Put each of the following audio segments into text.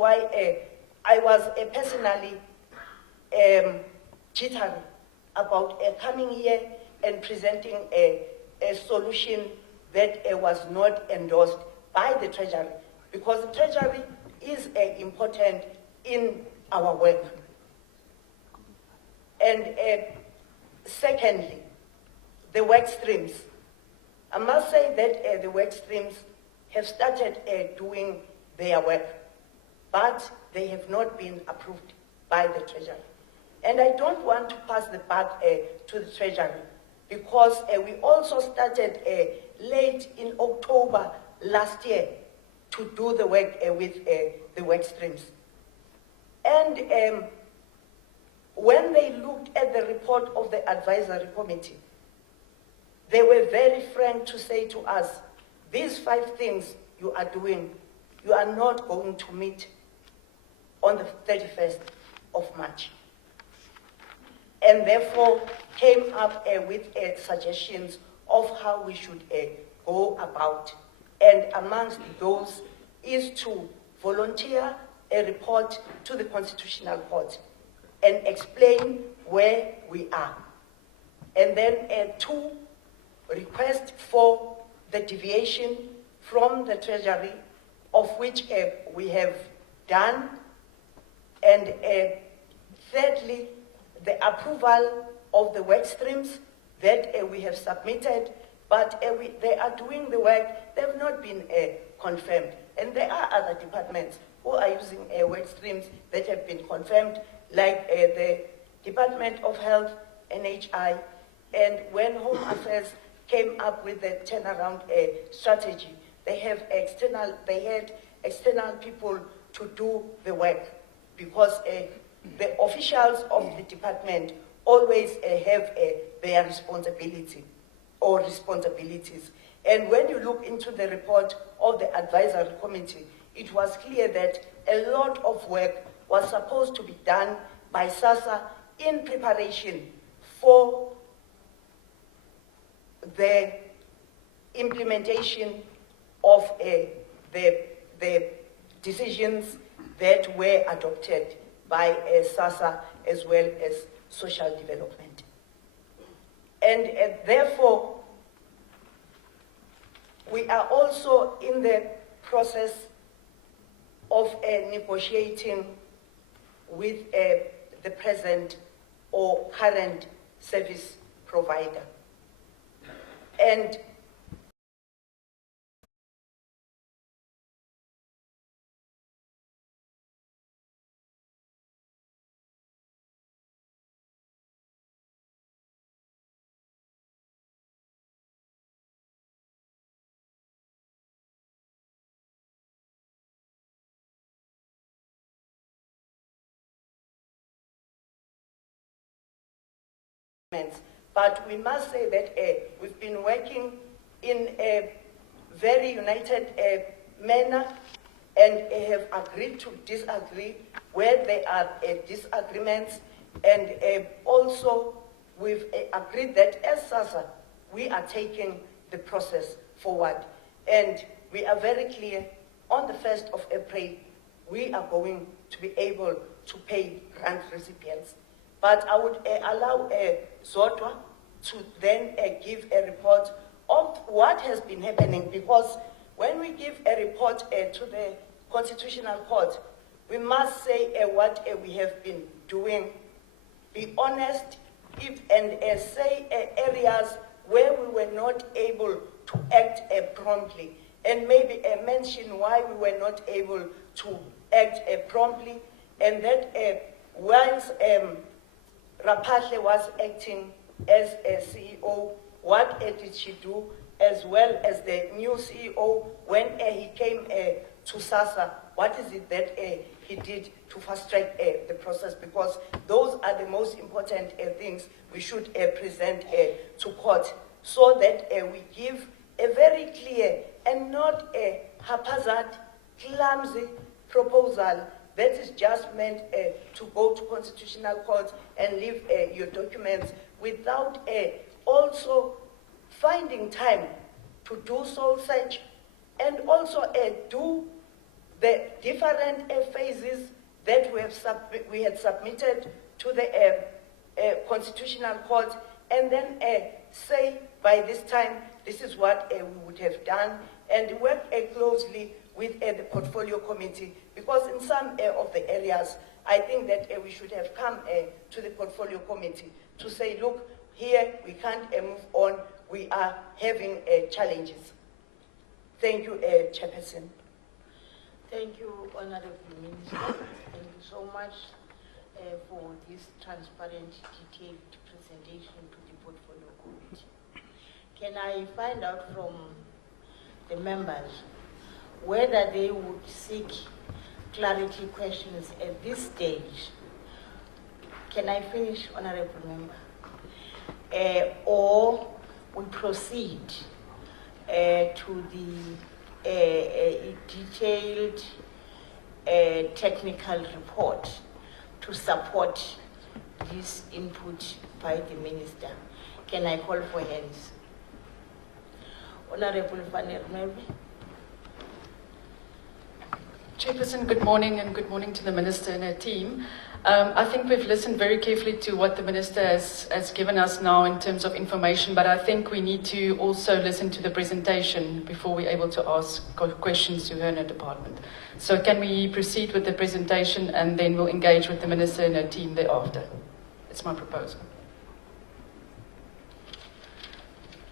why I was personally jittery about coming here and presenting a solution that was not endorsed by the Treasury, because the Treasury is important in our work. And secondly, the work streams. I must say that the work streams have started doing their work, but they have not been approved by the Treasury. And I don't want to pass the buck to the Treasury, because we also started late in October last year to do the work with the work streams. And when they looked at the report of the advisory committee, they were very frank to say to us, these 5 things you are doing, you are not going to meet on the 31st of March. And therefore came up with suggestions of how we should go about. And amongst those is to volunteer a report to the Constitutional Court and explain where we are. And then 2, request for the deviation from the Treasury, of which we have done. And thirdly, the approval of the work streams that we have submitted, but they are doing the work. They have not been confirmed. And there are other departments who are using work streams that have been confirmed, like the Department of Health, NHI, and when Home Affairs came up with the turnaround strategy, they had external people to do the work, because the officials of the department always have their responsibility or responsibilities. And when you look into the report of the advisory committee, it was clear that a lot of work was supposed to be done by Sassa in preparation for the implementation of the decisions that were adopted by Sassa as well as social development. And therefore, we are also in the process of negotiating with the present or current service provider. And but we must say that we've been working in a very united manner and have agreed to disagree where there are disagreements, and also we've agreed that as Sassa, we are taking the process forward. And we are very clear, on the 1st of April, we are going to be able to pay grant recipients. But I would allow Zodwa to then give a report of what has been happening, because when we give a report to the Constitutional Court, we must say what we have been doing, be honest, and say areas where we were not able to act promptly, and maybe mention why we were not able to act promptly, and that once Raphahle was acting as a CEO, what did she do, as well as the new CEO, when he came to Sassa, what is it that he did to fast-track the process? Because those are the most important things we should present to court, so that we give a very clear and not a haphazard, clumsy proposal that is just meant to go to Constitutional Court and leave your documents without also finding time to do soul search and also do the different phases that we had submitted to the Constitutional Court, and then say by this time this is what we would have done, and work closely with the portfolio committee, because in some of the areas I think that we should have come to the portfolio committee to say, look, here we can't move on, we are having challenges. Thank you, Chairperson. Thank you, Honorable Minister. Thank you so much for this transparent, detailed presentation to the Portfolio Committee. Can I find out from the members whether they would seek clarity questions at this stage? Can I finish, Honorable Member? Or we proceed to the detailed technical report to support this input by the Minister? Can I call for hands? Honorable Van der Merwe. Chairperson, good morning, and good morning to the Minister and her team. I think we've listened very carefully to what the Minister has given us now in terms of information, but I think we need to also listen to the presentation before we're able to ask questions to her and her department. So can we proceed with the presentation, and then we'll engage with the Minister and her team thereafter? It's my proposal.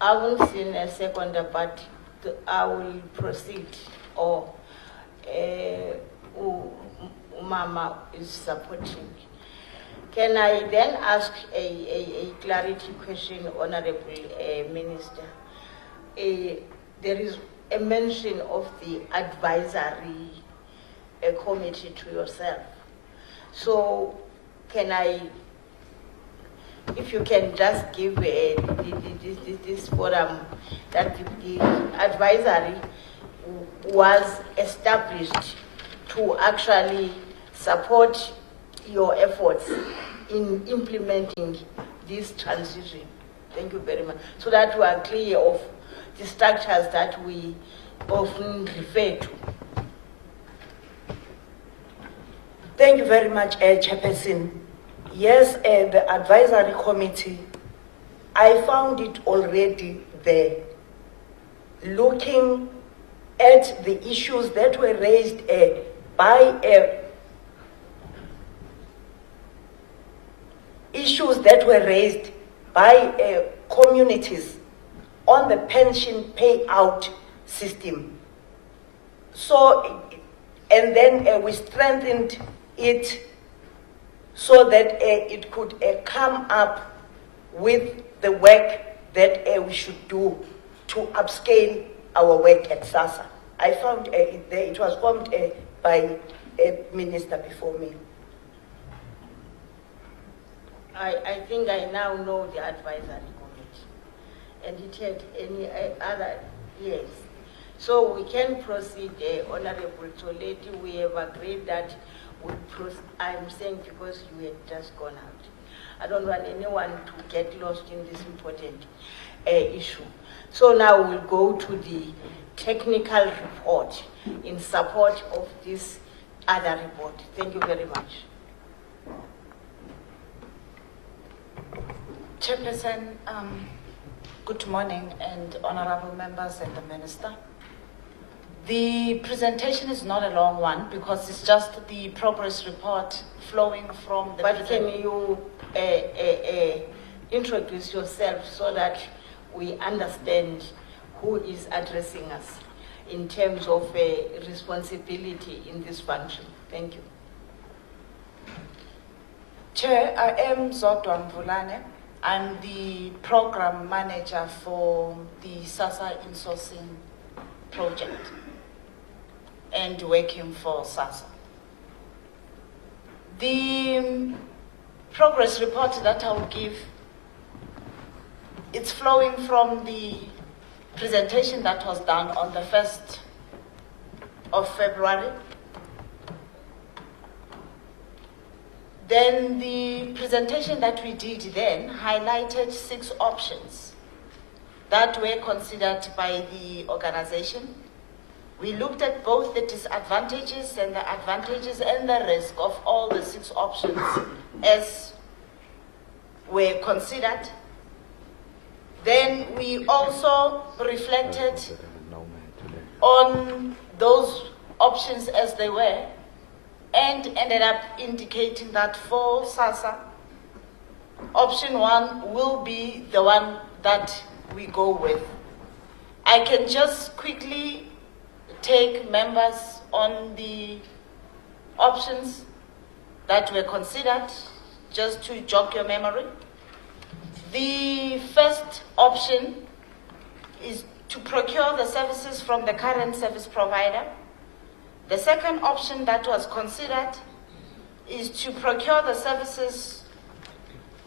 I will see in a second, but I will proceed, or Mama is supporting. Can I then ask a clarity question, Honorable Minister? There is a mention of the advisory committee to yourself. So can I, if you can just give this forum, that the advisory was established to actually support your efforts in implementing this transition. Thank you very much. So that we are clear of the structures that we often refer to. Thank you very much, Chairperson. Yes, the advisory committee, I found it already there, looking at the issues that were raised by communities on the pension payout system. So, and then we strengthened it so that it could come up with the work that we should do to upscale our work at Sassa. I found it there. It was formed by a minister before me. I think I now know the advisory committee, and it had any other, yes. So we can proceed, Honorable Toleti. We have agreed that we proceed. I'm saying because you had just gone out. I don't want anyone to get lost in this important issue. So now we'll go to the technical report in support of this other report. Thank you very much. Chairperson, good morning, and honorable members and the Minister. The presentation is not a long one because it's just the progress report flowing from the... But can you introduce yourself so that we understand who is addressing us in terms of responsibility in this function? Thank you. Chair, I am Zodwa Mvulane. I'm the program manager for the Sassa insourcing project and working for Sassa. The progress report that I will give, it's flowing from the presentation that was done on the 1st of February. Then the presentation that we did then highlighted 6 options that were considered by the organization We looked at both the disadvantages and the advantages and the risk of all the 6 options as were considered. Then we also reflected on those options as they were and ended up indicating that for Sassa, option 1 will be the one that we go with. I can just quickly take members on the options that were considered, just to jog your memory. The first option is to procure the services from the current service provider. The second option that was considered is to procure the services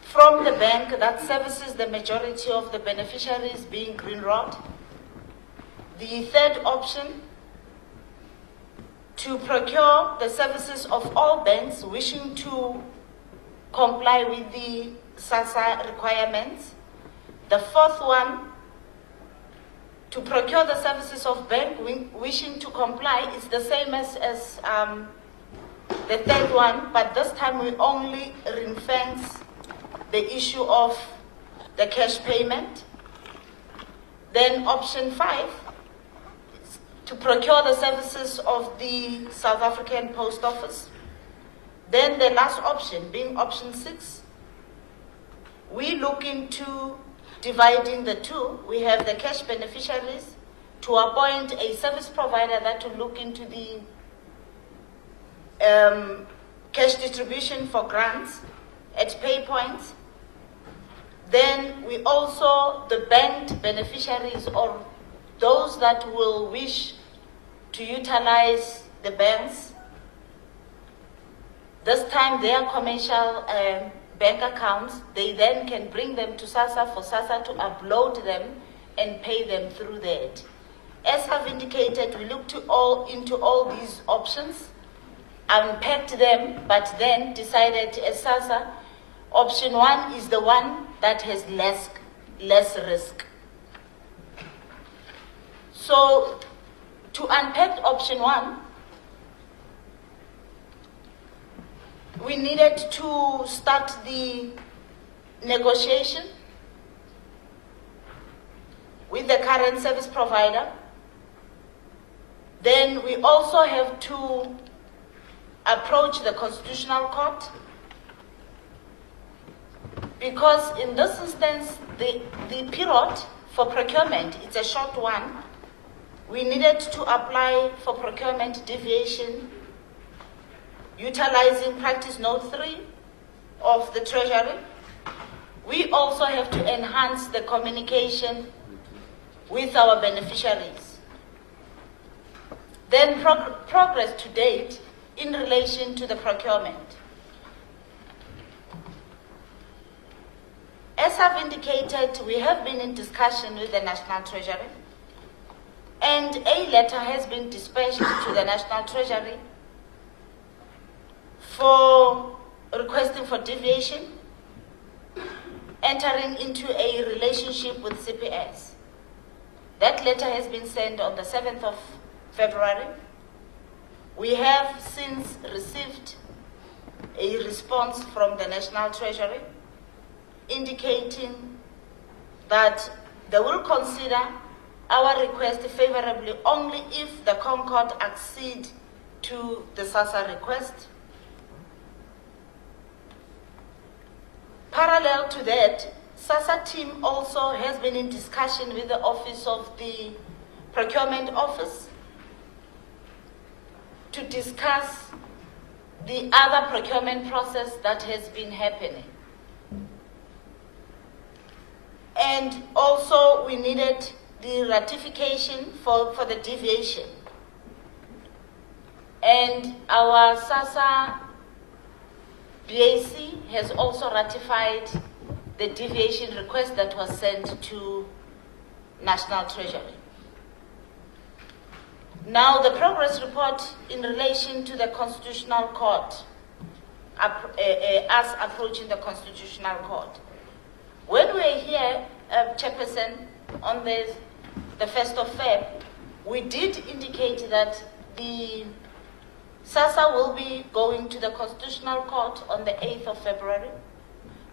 from the bank that services the majority of the beneficiaries, being Green Rod. The third option, to procure the services of all banks wishing to comply with the Sassa requirements. The fourth one, to procure the services of bank wishing to comply, is the same as the third one, but this time we only ring-fence the issue of the cash payment. Then option 5, to procure the services of the South African Post Office. Then the last option, being option 6, we look into dividing the two. We have the cash beneficiaries to appoint a service provider that will look into the cash distribution for grants at pay points. Then we also, the banked beneficiaries or those that will wish to utilize the banks, this time their commercial bank accounts, they then can bring them to Sassa for Sassa to upload them and pay them through that. As I've indicated, we looked into all these options, unpacked them, but then decided as Sassa, option 1 is the one that has less risk. So, to unpack option 1, we needed to start the negotiation with the current service provider. Then we also have to approach the Constitutional Court, because in this instance, the period for procurement, it's a short one. We needed to apply for procurement deviation utilizing practice note 3 of the Treasury. We also have to enhance the communication with our beneficiaries. Then progress to date in relation to the procurement. As I've indicated, we have been in discussion with the National Treasury, and a letter has been dispatched to the National Treasury for requesting for deviation, entering into a relationship with CPS. That letter has been sent on the 7th of February. We have since received a response from the National Treasury indicating that they will consider our request favorably only if the Concord accede to the Sassa request. Parallel to that, Sassa team also has been in discussion with the Office of the Procurement Office to discuss the other procurement process that has been happening. And also we needed the ratification for the deviation. And our Sassa BAC has also ratified the deviation request that was sent to National Treasury. Now the progress report in relation to the Constitutional Court, us approaching the Constitutional Court. When we were here, Chairperson, on the 1st of Feb, we did indicate that the Sassa will be going to the Constitutional Court on the 8th of February,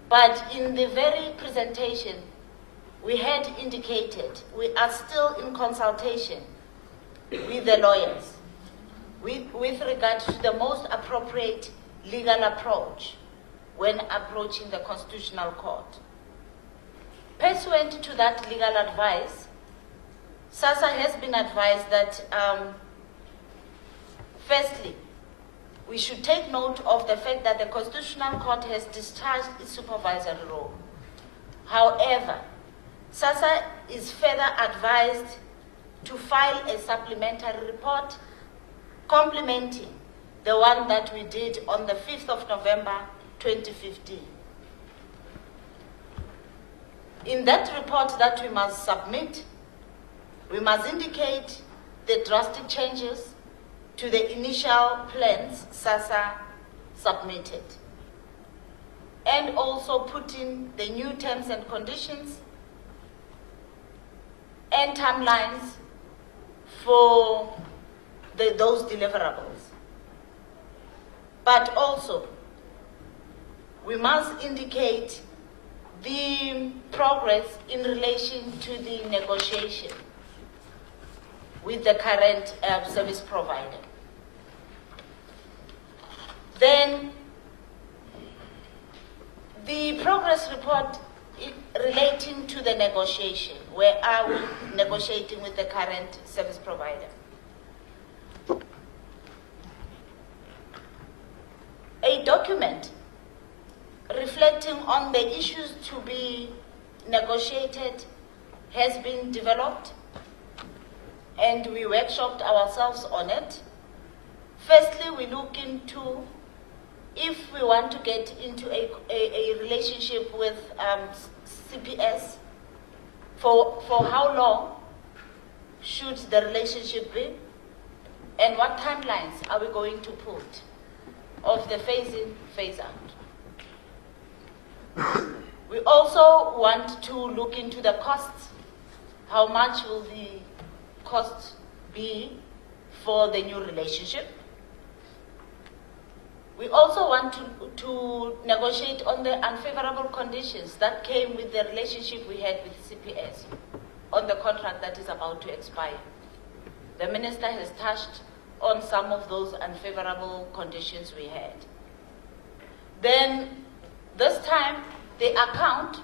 but in the very presentation, we had indicated we are still in consultation with the lawyers with regard to the most appropriate legal approach when approaching the Constitutional Court. Pursuant to that legal advice, Sassa has been advised that, firstly, we should take note of the fact that the Constitutional Court has discharged its supervisory role. However, Sassa is further advised to file a supplementary report complementing the one that we did on the 5th of November 2015. In that report that we must submit, we must indicate the drastic changes to the initial plans Sassa submitted, and also put in the new terms and conditions and timelines for those deliverables. But also, we must indicate the progress in relation to the negotiation with the current service provider. Then, the progress report relating to the negotiation. Where are we negotiating with the current service provider? A document reflecting on the issues to be negotiated has been developed, and we workshopped ourselves on it. Firstly, we look into if we want to get into a relationship with CPS, for how long should the relationship be, and what timelines are we going to put of the phase-in, phase-out. We also want to look into the costs. How much will the cost be for the new relationship? We also want to negotiate on the unfavorable conditions that came with the relationship we had with CPS on the contract that is about to expire. The minister has touched on some of those unfavorable conditions we had. Then, this time, the account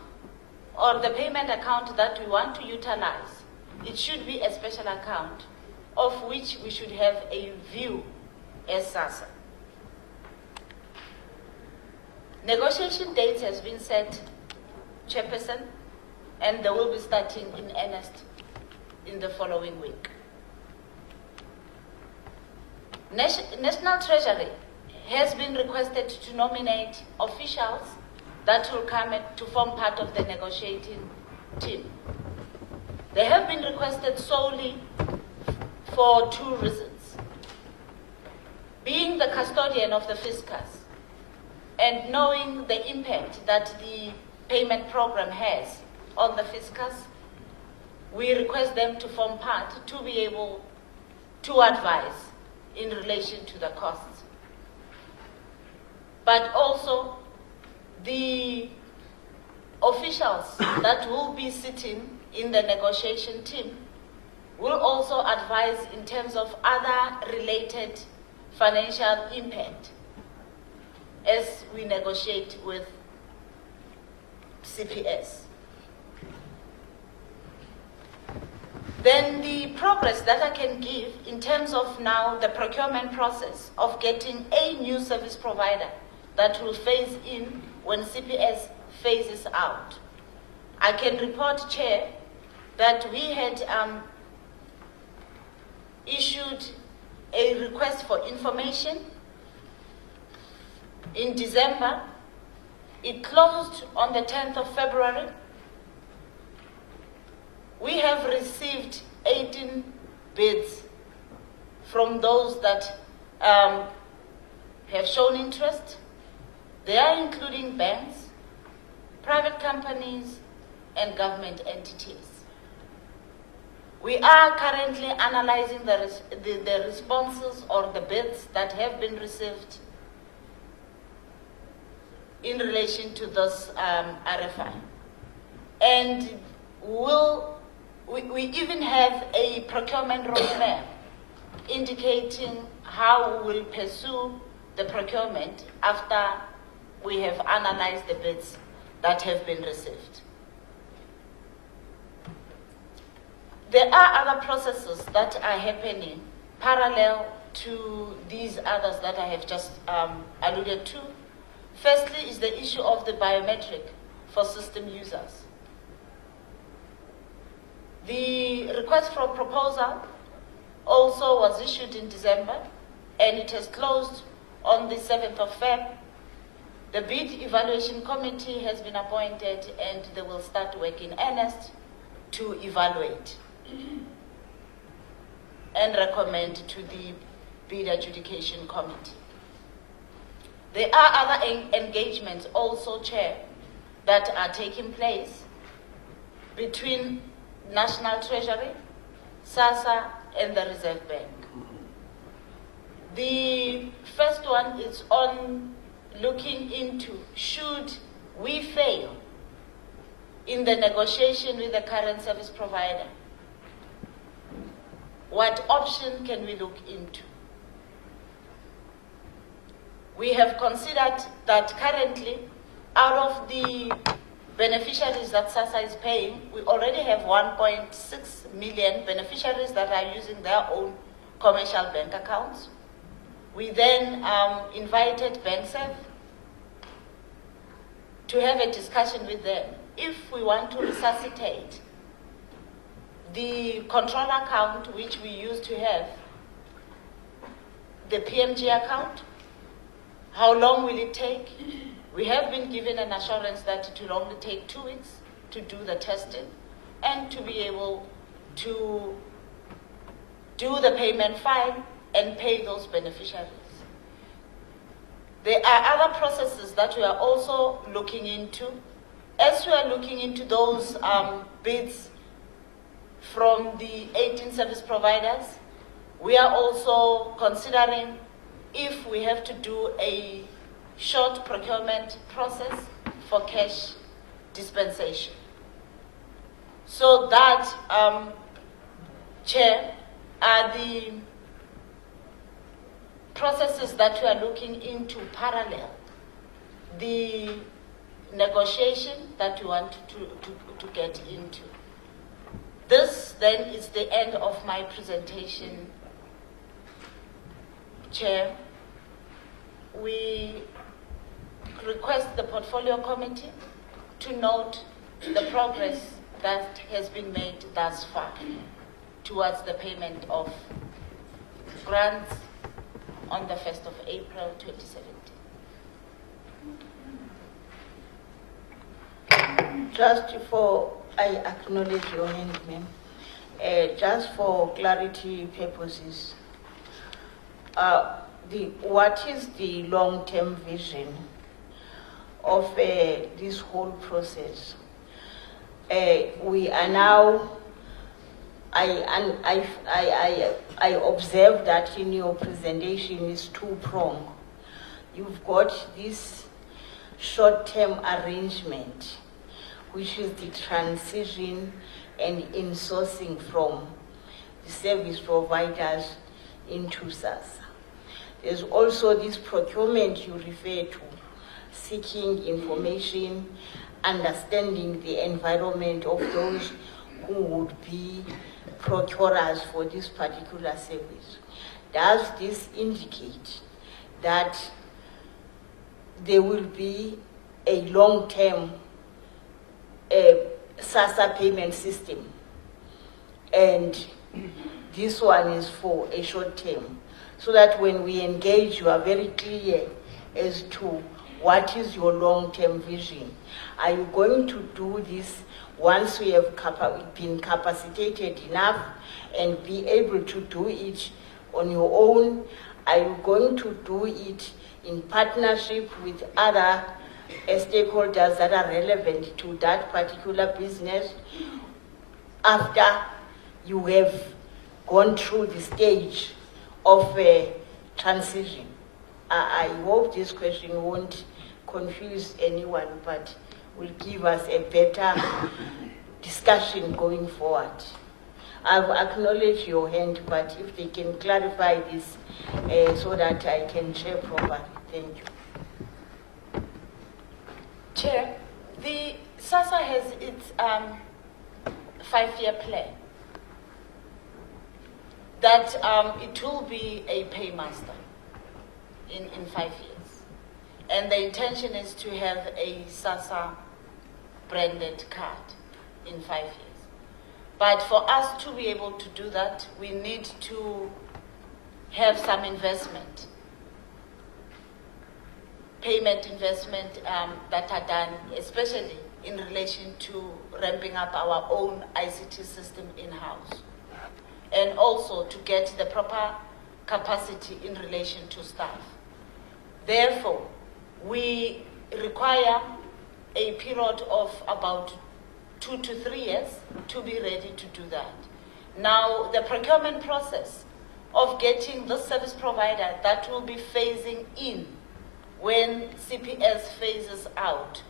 or the payment account that we want to utilize, it should be a special account of which we should have a view as Sassa. Negotiation dates has been set, Chairperson, and they will be starting in earnest in the following week. National Treasury has been requested to nominate officials that will come to form part of the negotiating team. They have been requested solely for two reasons. Being the custodian of the fiscus and knowing the impact that the payment program has on the fiscus, we request them to form part to be able to advise in relation to the costs. But also, the officials that will be sitting in the negotiation team will also advise in terms of other related financial impact as we negotiate with CPS. Then the progress that I can give in terms of now the procurement process of getting a new service provider that will phase in when CPS phases out. I can report, Chair, that we had issued a request for information in December. It closed on the 10th of February. We have received 18 bids from those that have shown interest. They are including banks, private companies, and government entities. We are currently analyzing the responses or the bids that have been received in relation to this RFI. And we even have a procurement roadmap indicating how we will pursue the procurement after we have analyzed the bids that have been received. There are other processes that are happening parallel to these others that I have just alluded to. Firstly is the issue of the biometric for system users. The request for proposal also was issued in December, and it has closed on the 7th of Feb. The bid evaluation committee has been appointed, and they will start work in earnest to evaluate and recommend to the bid adjudication committee. There are other engagements also, Chair, that are taking place between National Treasury, Sassa, and the Reserve Bank. The first one is on looking into, should we fail in the negotiation with the current service provider, what option can we look into? We have considered that currently, out of the beneficiaries that Sassa is paying, we already have 1.6 million beneficiaries that are using their own commercial bank accounts. We then invited BankServe to have a discussion with them if we want to resuscitate the control account which we used to have, the PMG account. How long will it take? We have been given an assurance that it will only take 2 weeks to do the testing and to be able to do the payment file and pay those beneficiaries. There are other processes that we are also looking into. As we are looking into those bids from the 18 service providers, we are also considering if we have to do a short procurement process for cash dispensation. So that, Chair, are the processes that we are looking into parallel. The negotiation that we want to get into. This then is the end of my presentation, Chair. We request the portfolio committee to note the progress that has been made thus far towards the payment of grants on the 1st of April 2017. I acknowledge your hand, ma'am. Just for clarity purposes, what is the long-term vision of this whole process? We are now, I observe that in your presentation is two-pronged. You've got this short-term arrangement, which is the transition and insourcing from the service providers into Sassa. There's also this procurement you refer to, seeking information, understanding the environment of those who would be procurers for this particular service. Does this indicate that there will be a long-term Sassa payment system, and this one is for a short term, so that when we engage, you are very clear as to what is your long-term vision? Are you going to do this once we have been capacitated enough and be able to do it on your own? Are you going to do it in partnership with other stakeholders that are relevant to that particular business after you have gone through the stage of transition. I hope this question won't confuse anyone, but will give us a better discussion going forward. I've acknowledged your hand, but if they can clarify this so that I can share properly. Thank you. Chair, the Sassa has its 5-year plan that it will be a paymaster in 5 years. And the intention is to have a Sassa branded card in 5 years. But for us to be able to do that, we need to have some investment, payment investment that are done, especially in relation to ramping up our own ICT system in-house, and also to get the proper capacity in relation to staff. Therefore, we require a period of about 2 to 3 years to be ready to do that. Now, the procurement process of getting the service provider that will be phasing in when CPS phases out,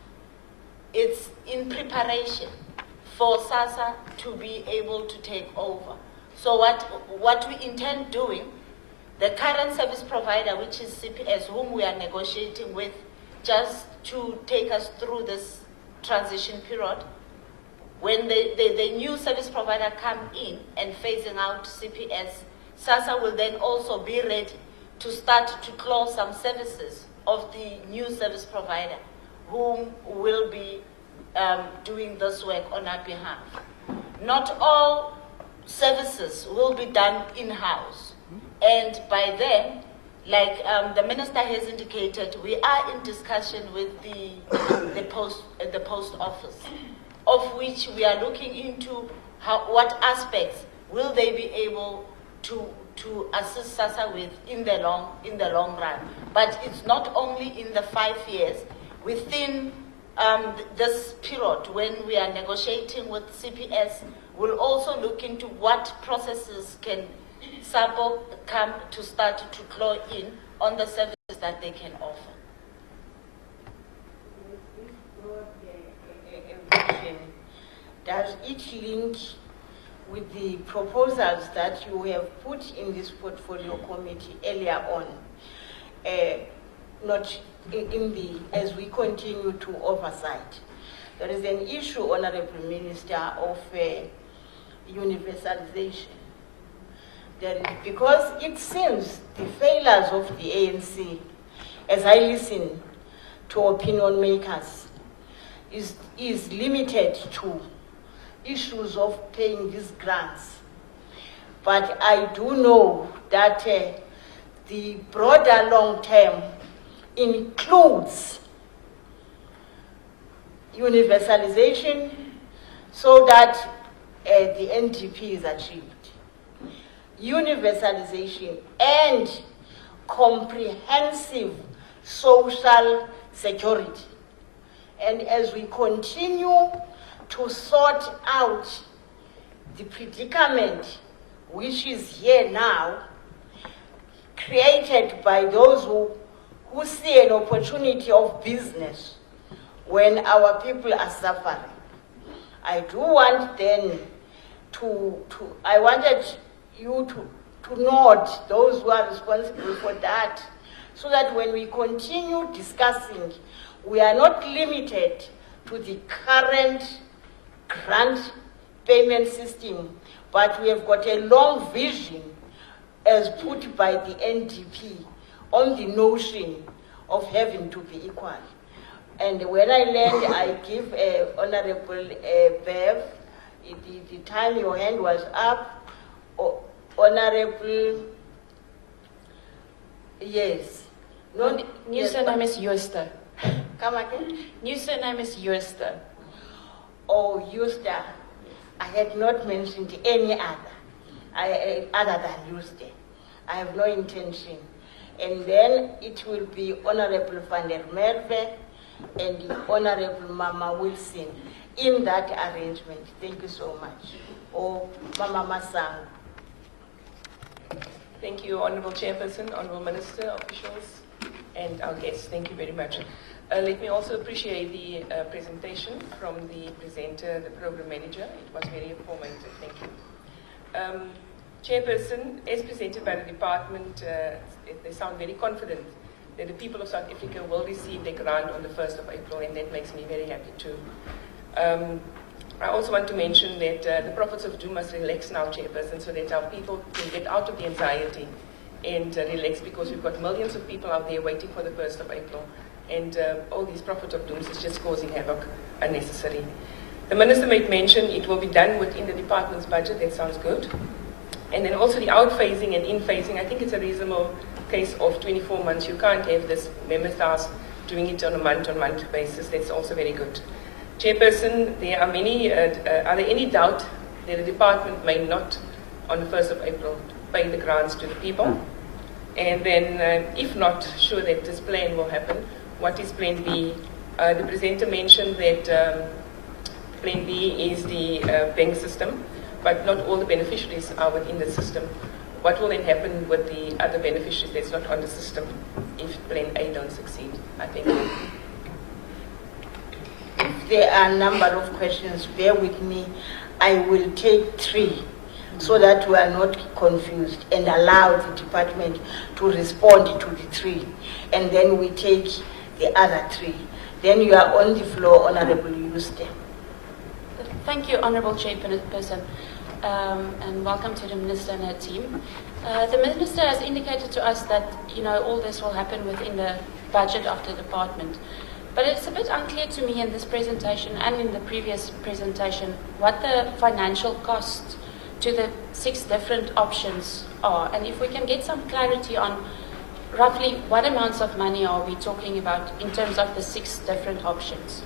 it's in preparation for Sassa to be able to take over. So what we intend doing, the current service provider, which is CPS, whom we are negotiating with, just to take us through this transition period, when the new service provider come in and phasing out CPS, Sassa will then also be ready to start to close some services of the new service provider, whom will be doing this work on our behalf. Not all services will be done in-house. And by then, like the minister has indicated, we are in discussion with the post office, of which we are looking into what aspects will they be able to assist Sassa with in the long run. But it's not only in the 5 years. Within this period, when we are negotiating with CPS, we'll also look into what processes can SAPO come to start to claw in on the services that they can offer. Does it link with the proposals that you have put in this portfolio committee earlier on, not in the, as we continue to oversight? There is an issue, Honorable Minister, of universalization. Because it seems the failures of the ANC, as I listen to opinion makers, is limited to issues of paying these grants. But I do know that the broader long term includes universalization so that the NDP is achieved. Universalization and comprehensive social security. And as we continue to sort out the predicament which is here now, created by those who see an opportunity of business when our people are suffering, I do want then I wanted you to nod those who are responsible for that, so that when we continue discussing, we are not limited to the current grant payment system, but we have got a long vision as put by the NDP on the notion of having to be equal. And when I land, I give Honorable Bev, the time your hand was up, Honorable, yes. New surname is Jooste. Come again? New surname is Jooste. Oh, Jooste. I had not mentioned any other, other than Jooste. I have no intention. And then it will be Honorable van der Merwe and Honorable Mama Wilson in that arrangement. Thank you so much. or Mama Masango. Thank you, Honourable Chairperson, Honourable Minister, officials, and our guests. Thank you very much. Let me also appreciate the presentation from the presenter, the program manager. It was very informative. Thank you. Chairperson, as presented by the department, they sound very confident that the people of South Africa will receive their grant on the 1st of April, and that makes me very happy too. I also want to mention that the prophets of doom must relax now, Chairperson, so that our people can get out of the anxiety and relax, because we've got millions of people out there waiting for the 1st of April, and all these prophets of doom is just causing havoc unnecessary. The Minister made mention it will be done within the department's budget. That sounds good. And then also the out-phasing and in-phasing, I think it's a reasonable case of 24 months. You can't have this member staff doing it on a month-on-month basis. That's also very good. Chairperson, there are many, are there any doubt that the department may not, on the 1st of April, pay the grants to the people? And then, if not sure that this plan will happen, what is Plan B? The presenter mentioned that Plan B is the bank system, but not all the beneficiaries are within the system. What will then happen with the other beneficiaries that's not on the system if Plan A don't succeed? I think. There are a number of questions. Bear with me. I will take 3 so that we are not confused, and allow the department to respond to the 3. And then we take the other 3. Then you are on the floor, Honorable Yuste. Thank you, Honourable Chairperson, and welcome to the Minister and her team. The Minister has indicated to us that, all this will happen within the budget of the department. But it's a bit unclear to me in this presentation and in the previous presentation what the financial costs to the 6 different options are. And if we can get some clarity on roughly what amounts of money are we talking about in terms of the 6 different options.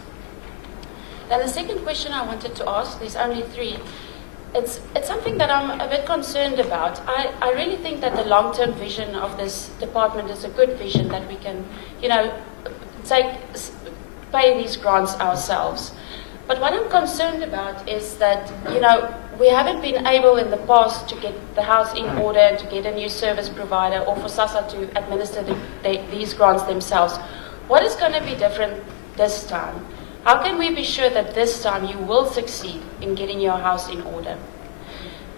Then the second question I wanted to ask, there's only 3, it's something that I'm a bit concerned about. I really think that the long-term vision of this department is a good vision, that we can, pay these grants ourselves. But what I'm concerned about is that, we haven't been able in the past to get the house in order and to get a new service provider, or for Sassa to administer these grants themselves. What is going to be different this time? How can we be sure that this time you will succeed in getting your house in order?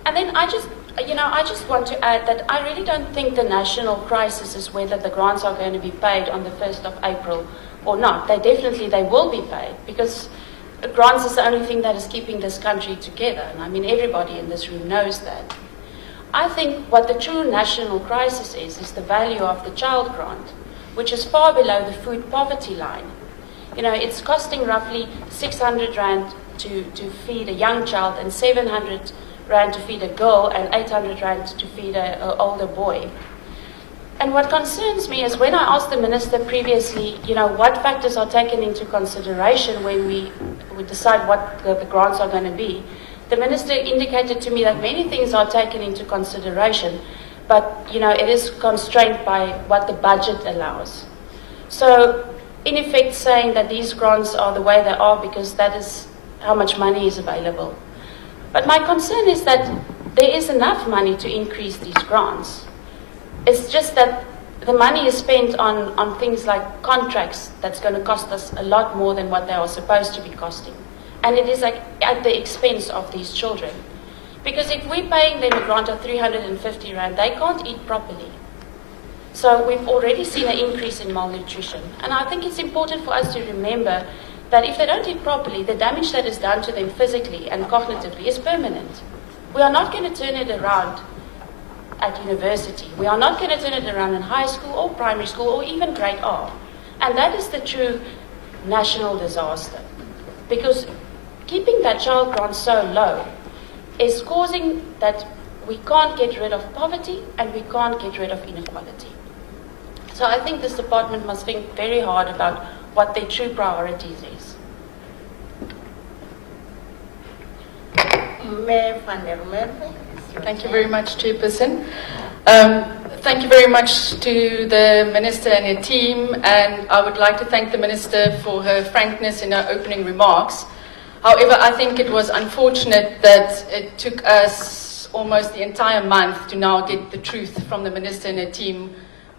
And then I just want to add that I really don't think the national crisis is whether the grants are going to be paid on the 1st of April or not. They will be paid, because grants is the only thing that is keeping this country together. And I mean, everybody in this room knows that. I think what the true national crisis is the value of the child grant, which is far below the food poverty line. It's costing roughly 600 Rand to feed a young child, and 700 Rand to feed a girl, and 800 Rand to feed an older boy. And what concerns me is when I asked the Minister previously, what factors are taken into consideration when we decide what the grants are going to be, the Minister indicated to me that many things are taken into consideration, but, it is constrained by what the budget allows. So, in effect, saying that these grants are the way they are because that is how much money is available. But my concern is that there is enough money to increase these grants. It's just that the money is spent on things like contracts that's going to cost us a lot more than what they are supposed to be costing. And it is at the expense of these children. Because if we're paying them a grant of 350 Rand, they can't eat properly. So we've already seen an increase in malnutrition. And I think it's important for us to remember that if they don't eat properly, the damage that is done to them physically and cognitively is permanent. We are not going to turn it around at university. We are not going to turn it around in high school or primary school or even grade R. And that is the true national disaster. Because keeping that child grant so low is causing that we can't get rid of poverty and we can't get rid of inequality. So I think this department must think very hard about what their true priorities is. Mayor van der Merwe. Thank you very much, Chairperson. Thank you very much to the Minister and her team, and I would like to thank the Minister for her frankness in her opening remarks. However, I think it was unfortunate that it took us almost the entire month to now get the truth from the Minister and her team,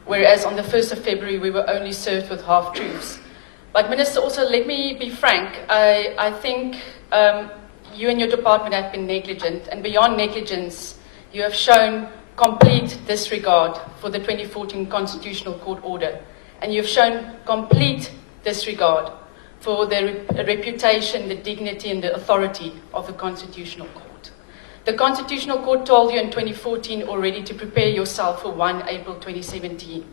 whereas on the 1st of February we were only served with half-truths. But Minister, also let me be frank, I think you and your department have been negligent, and beyond negligence, you have shown complete disregard for the 2014 Constitutional Court order, and you've shown complete disregard for the reputation, the dignity and the authority of the Constitutional Court. The Constitutional Court told you in 2014 already to prepare yourself for 1 April 2017.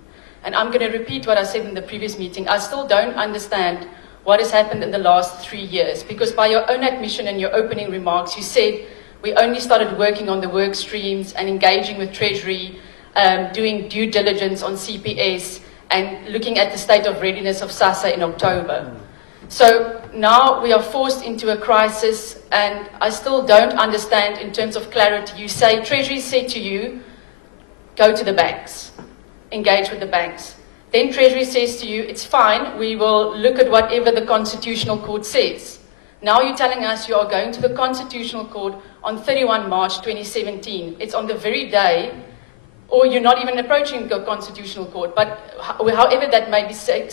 And I'm going to repeat what I said in the previous meeting. I still don't understand what has happened in the last 3 years, because by your own admission in your opening remarks, you said we only started working on the work streams and engaging with Treasury, doing due diligence on CPS and looking at the state of readiness of Sassa in October. So now we are forced into a crisis, and I still don't understand in terms of clarity. You say, Treasury said to you, go to the banks, engage with the banks. Then Treasury says to you, it's fine, we will look at whatever the Constitutional Court says. Now you're telling us you are going to the Constitutional Court on 31 March 2017. It's on the very day, or you're not even approaching the Constitutional Court, but however that may be said,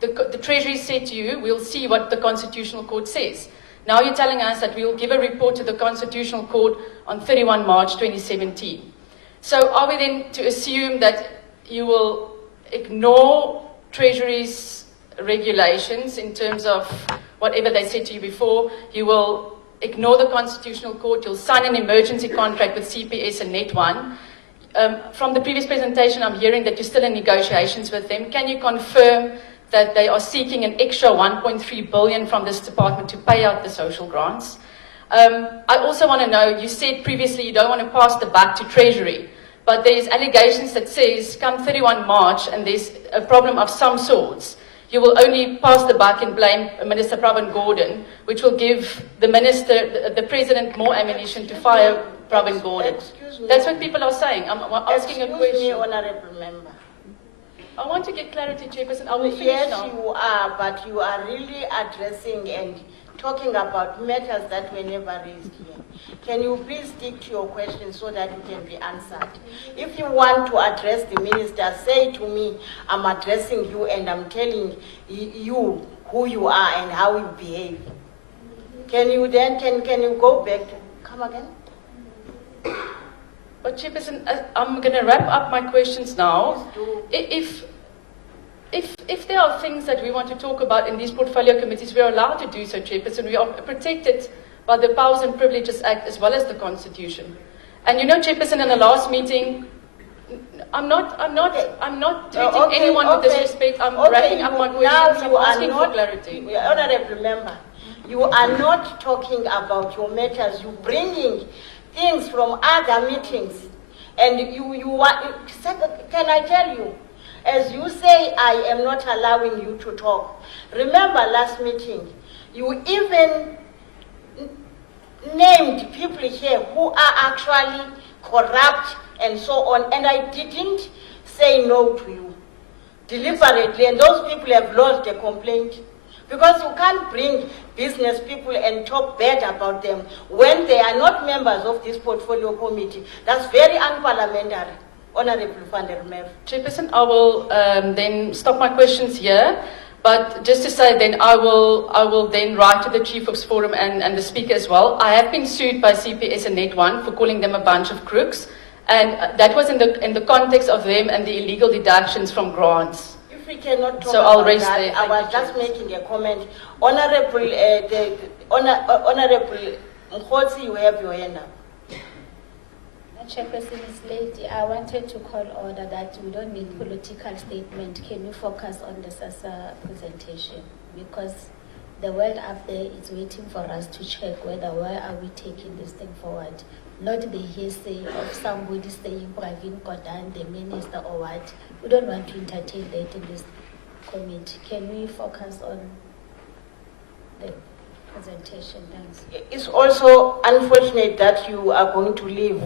the Treasury said to you, we'll see what the Constitutional Court says. Now you're telling us that we'll give a report to the Constitutional Court on 31 March 2017. So are we then to assume that you will ignore Treasury's regulations in terms of whatever they said to you before? You will ignore the Constitutional Court, you'll sign an emergency contract with CPS and Net1. From the previous presentation, I'm hearing that you're still in negotiations with them. Can you confirm that they are seeking an extra 1.3 billion from this department to pay out the social grants? I also want to know, you said previously you don't want to pass the buck to Treasury, but there's allegations that says come 31 March and there's a problem of some sorts, you will only pass the buck and blame Minister Pravin Gordhan, which will give the Minister, the President, more ammunition to fire Pravin Gordhan. Excuse me. That's what people are saying. I'm asking a Excuse question. me, Honorable Member. I want to get clarity, Chairperson. I will finish Yes, now. you are, but you are really addressing and talking about matters that were never raised here. Can you please stick to your question so that you can be answered? If you want to address the minister, say to me, I'm addressing you and I'm telling you who you are and how you behave. Can you then, can you go back to, come again? But Chairperson, I'm going to wrap up my questions now. If there are things that we want to talk about in these portfolio committees, we are allowed to do so, Chairperson. We are protected by the Powers and Privileges Act as well as the Constitution. And you know, Chairperson, in the last meeting, I'm not treating anyone with disrespect. I'm wrapping up my questions. I'm asking for clarity. Honorable Member, you are not talking about your matters. You're bringing things from other meetings. And you want, can I tell you, as you say, I am not allowing you to talk. Remember last meeting, you even named people here who are actually corrupt and so on, and I didn't say no to you deliberately, and those people have lodged a complaint. Because you can't bring business people and talk bad about them when they are not members of this portfolio committee. That's very unparliamentary. Honorable Van der Merwe. Chairperson, I will then stop my questions here. But just to say then, I will then write to the Chief of Forum and the Speaker as well. I have been sued by CPS and Net1 for calling them a bunch of crooks. And that was in the context of them and the illegal deductions from grants. If we cannot talk So I'll about rest that, there. I was just making a comment. Honorable Mkhotsi, you have your hand up. Chairperson is late. I wanted to call order that we don't need political statement. Can you focus on the Sassa presentation? Because the world up there is waiting for us to check whether why are we taking this thing forward. Not the hearsay of somebody saying Pravin Gordhan, the minister or what. We don't want to entertain that in this committee. Can we focus on the presentation. Thanks. It's also unfortunate that you are going to leave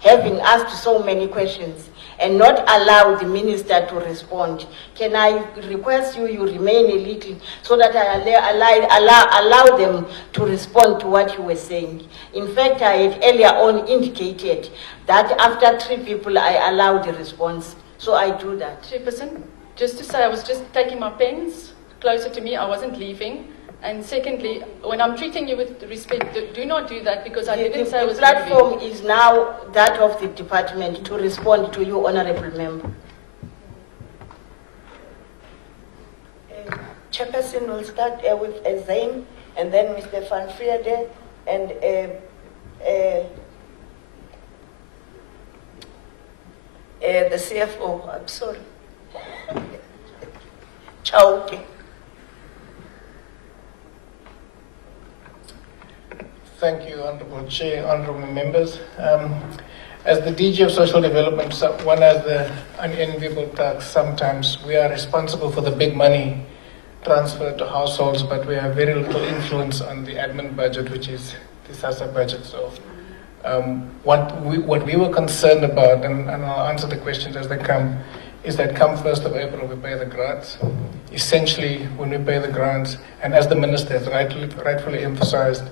having asked so many questions and not allow the minister to respond. Can I request you remain a little so that I allow them to respond to what you were saying? In fact, I had earlier on indicated that after 3 people, I allow the response. So I do that. Chairperson, just to say, I was just taking my pens closer to me. I wasn't leaving. And secondly, when I'm treating you with respect, do not do that, because I didn't say I was The platform leaving. is now that of the department to respond to you, honorable member. Chairperson will start with Zain, and then Mr. Van Friede, and the CFO. I'm sorry. Chauke. Thank you, Honourable Chair, honourable members. As the DG of Social Development, one has the unenviable task. Sometimes we are responsible for the big money transferred to households, but we have very little influence on the admin budget, which is the Sassa budget. So what we were concerned about, and I'll answer the questions as they come, is that come 1st of April we pay the grants. Essentially, when we pay the grants, and as the Minister has rightfully emphasized,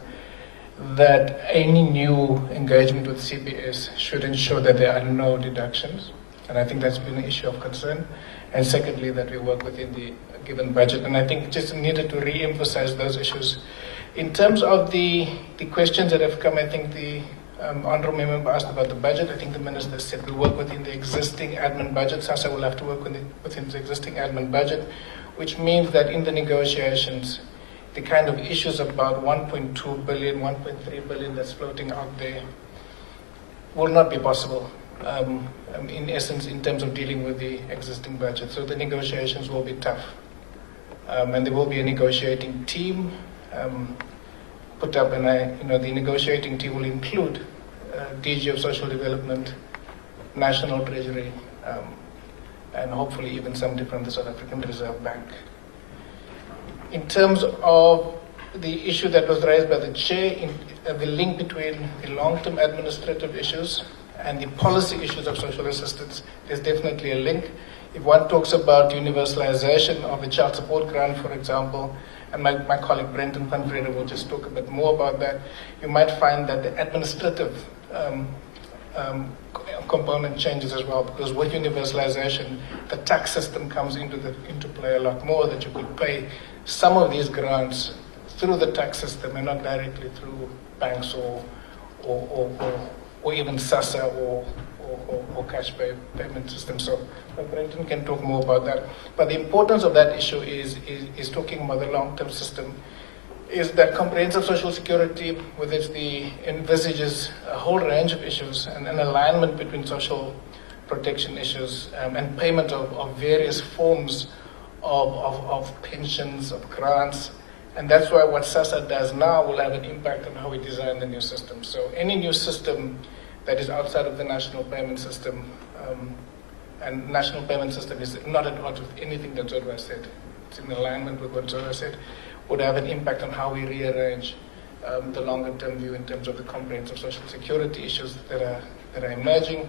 that any new engagement with CPS should ensure that there are no deductions. And I think that's been an issue of concern. And secondly, that we work within the given budget. And I think just needed to re-emphasize those issues. In terms of the questions that have come, I think the honourable member asked about the budget. I think the Minister said we work within the existing admin budget. Sassa will have to work within the existing admin budget, which means that in the negotiations, the kind of issues about 1.2 billion, 1.3 billion that's floating out there will not be possible, in essence, in terms of dealing with the existing budget. So the negotiations will be tough. And there will be a negotiating team put up, and the negotiating team will include DG of Social Development, National Treasury, and hopefully even somebody from the South African Reserve Bank. In terms of the issue that was raised by the Chair, the link between the long-term administrative issues and the policy issues of social assistance, there's definitely a link. If one talks about universalization of a child support grant, for example, and my colleague Brenton van Vrede will just talk a bit more about that, you might find that the administrative component changes as well, because with universalization, the tax system comes into play a lot more, that you could pay some of these grants through the tax system and not directly through banks or even Sassa or cash payment system. So Brenton can talk more about that. But the importance of that issue is talking about the long-term system, is that comprehensive social security, with which the envisages a whole range of issues and an alignment between social protection issues and payment of various forms of pensions, of grants. And that's why what Sassa does now will have an impact on how we design the new system. So any new system that is outside of the national payment system, and national payment system is not at odds with anything that Zodwa said, it's in alignment with what Zodwa said, would have an impact on how we rearrange the longer term view in terms of the comprehensive social security issues that are emerging.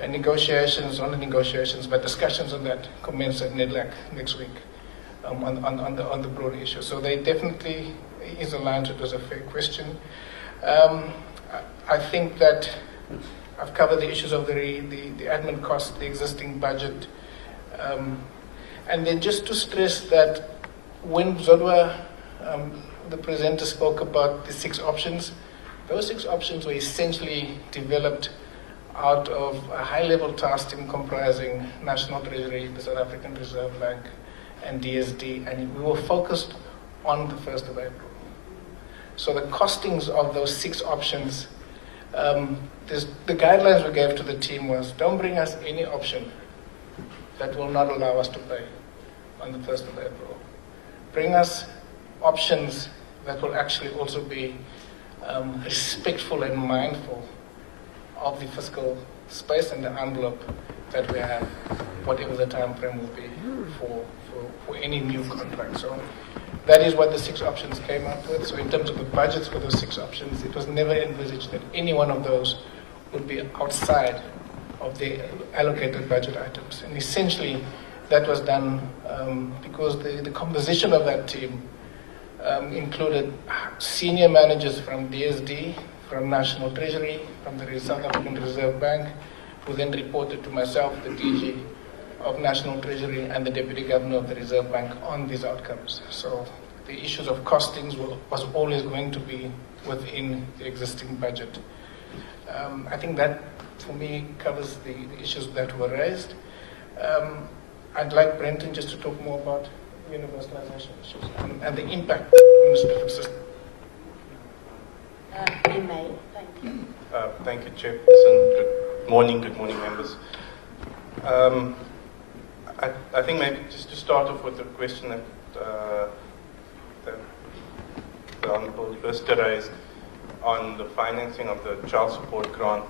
And negotiations, not negotiations, but discussions on that commence at NEDLAC next week on the broader issue. So they definitely is aligned. It was a fair question. I think that I've covered the issues of the admin costs, the existing budget, and then just to stress that when Zodwa, the presenter, spoke about the 6 options, those 6 options were essentially developed out of a high-level task team comprising National Treasury, the South African Reserve Bank, and DSD, and we were focused on the 1st of April. So the costings of those 6 options, the guidelines we gave to the team was, don't bring us any option that will not allow us to pay on the 1st of April. Bring us options that will actually also be respectful and mindful of the fiscal space and the envelope that we have, whatever the time frame will be for any new contract. So that is what the 6 options came up with. So in terms of the budgets for those 6 options, it was never envisaged that any one of those would be outside of the allocated budget items. And essentially, that was done because the composition of that team included senior managers from DSD, from National Treasury, from the South African Reserve Bank, who then reported to myself, the DG of National Treasury, and the Deputy Governor of the Reserve Bank on these outcomes. So the issues of costings was always going to be within the existing budget. I think that, for me, covers the issues that were raised. I'd like Brenton just to talk more about universalization issues and the impact on the different system. Email, thank you. Thank you, Chairperson. Good morning, members. I think maybe just to start off with the question that the Honourable Minister raised on the financing of the child support grant.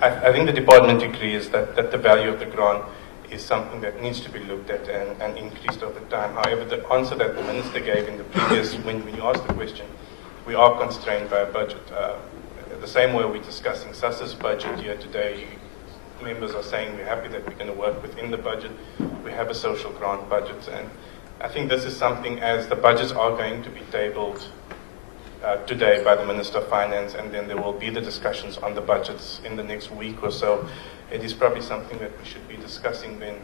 I think the department agrees that the value of the grant is something that needs to be looked at and increased over time. However, the answer that the Minister gave in the previous, when you asked the question, we are constrained by a budget. The same way we're discussing Sassa's budget here today, members are saying we're happy that we're going to work within the budget. We have a social grant budget, and I think this is something, as the budgets are going to be tabled today by the Minister of Finance, and then there will be the discussions on the budgets in the next week or so. It is probably something that we should be discussing then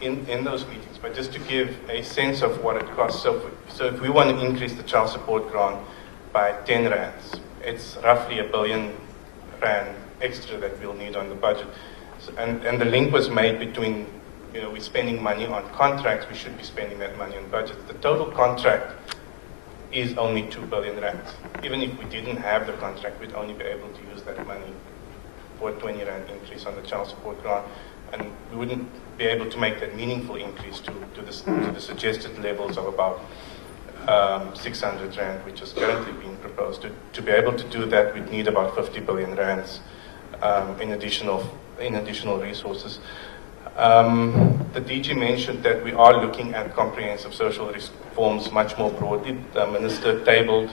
in those meetings. But just to give a sense of what it costs, so if we want to increase the child support grant by 10 rands, it's roughly R1 billion extra that we'll need on the budget. So, and the link was made between, we're spending money on contracts, we should be spending that money on budgets. The total contract is only R2 billion. Even if we didn't have the contract, we'd only be able to use that money for a R20 increase on the child support grant, and we wouldn't be able to make that meaningful increase to the suggested levels of about 600 rand, which is currently being proposed. To be able to do that, we'd need about 50 billion rands in additional resources. The DG mentioned that we are looking at comprehensive social reforms much more broadly. The Minister tabled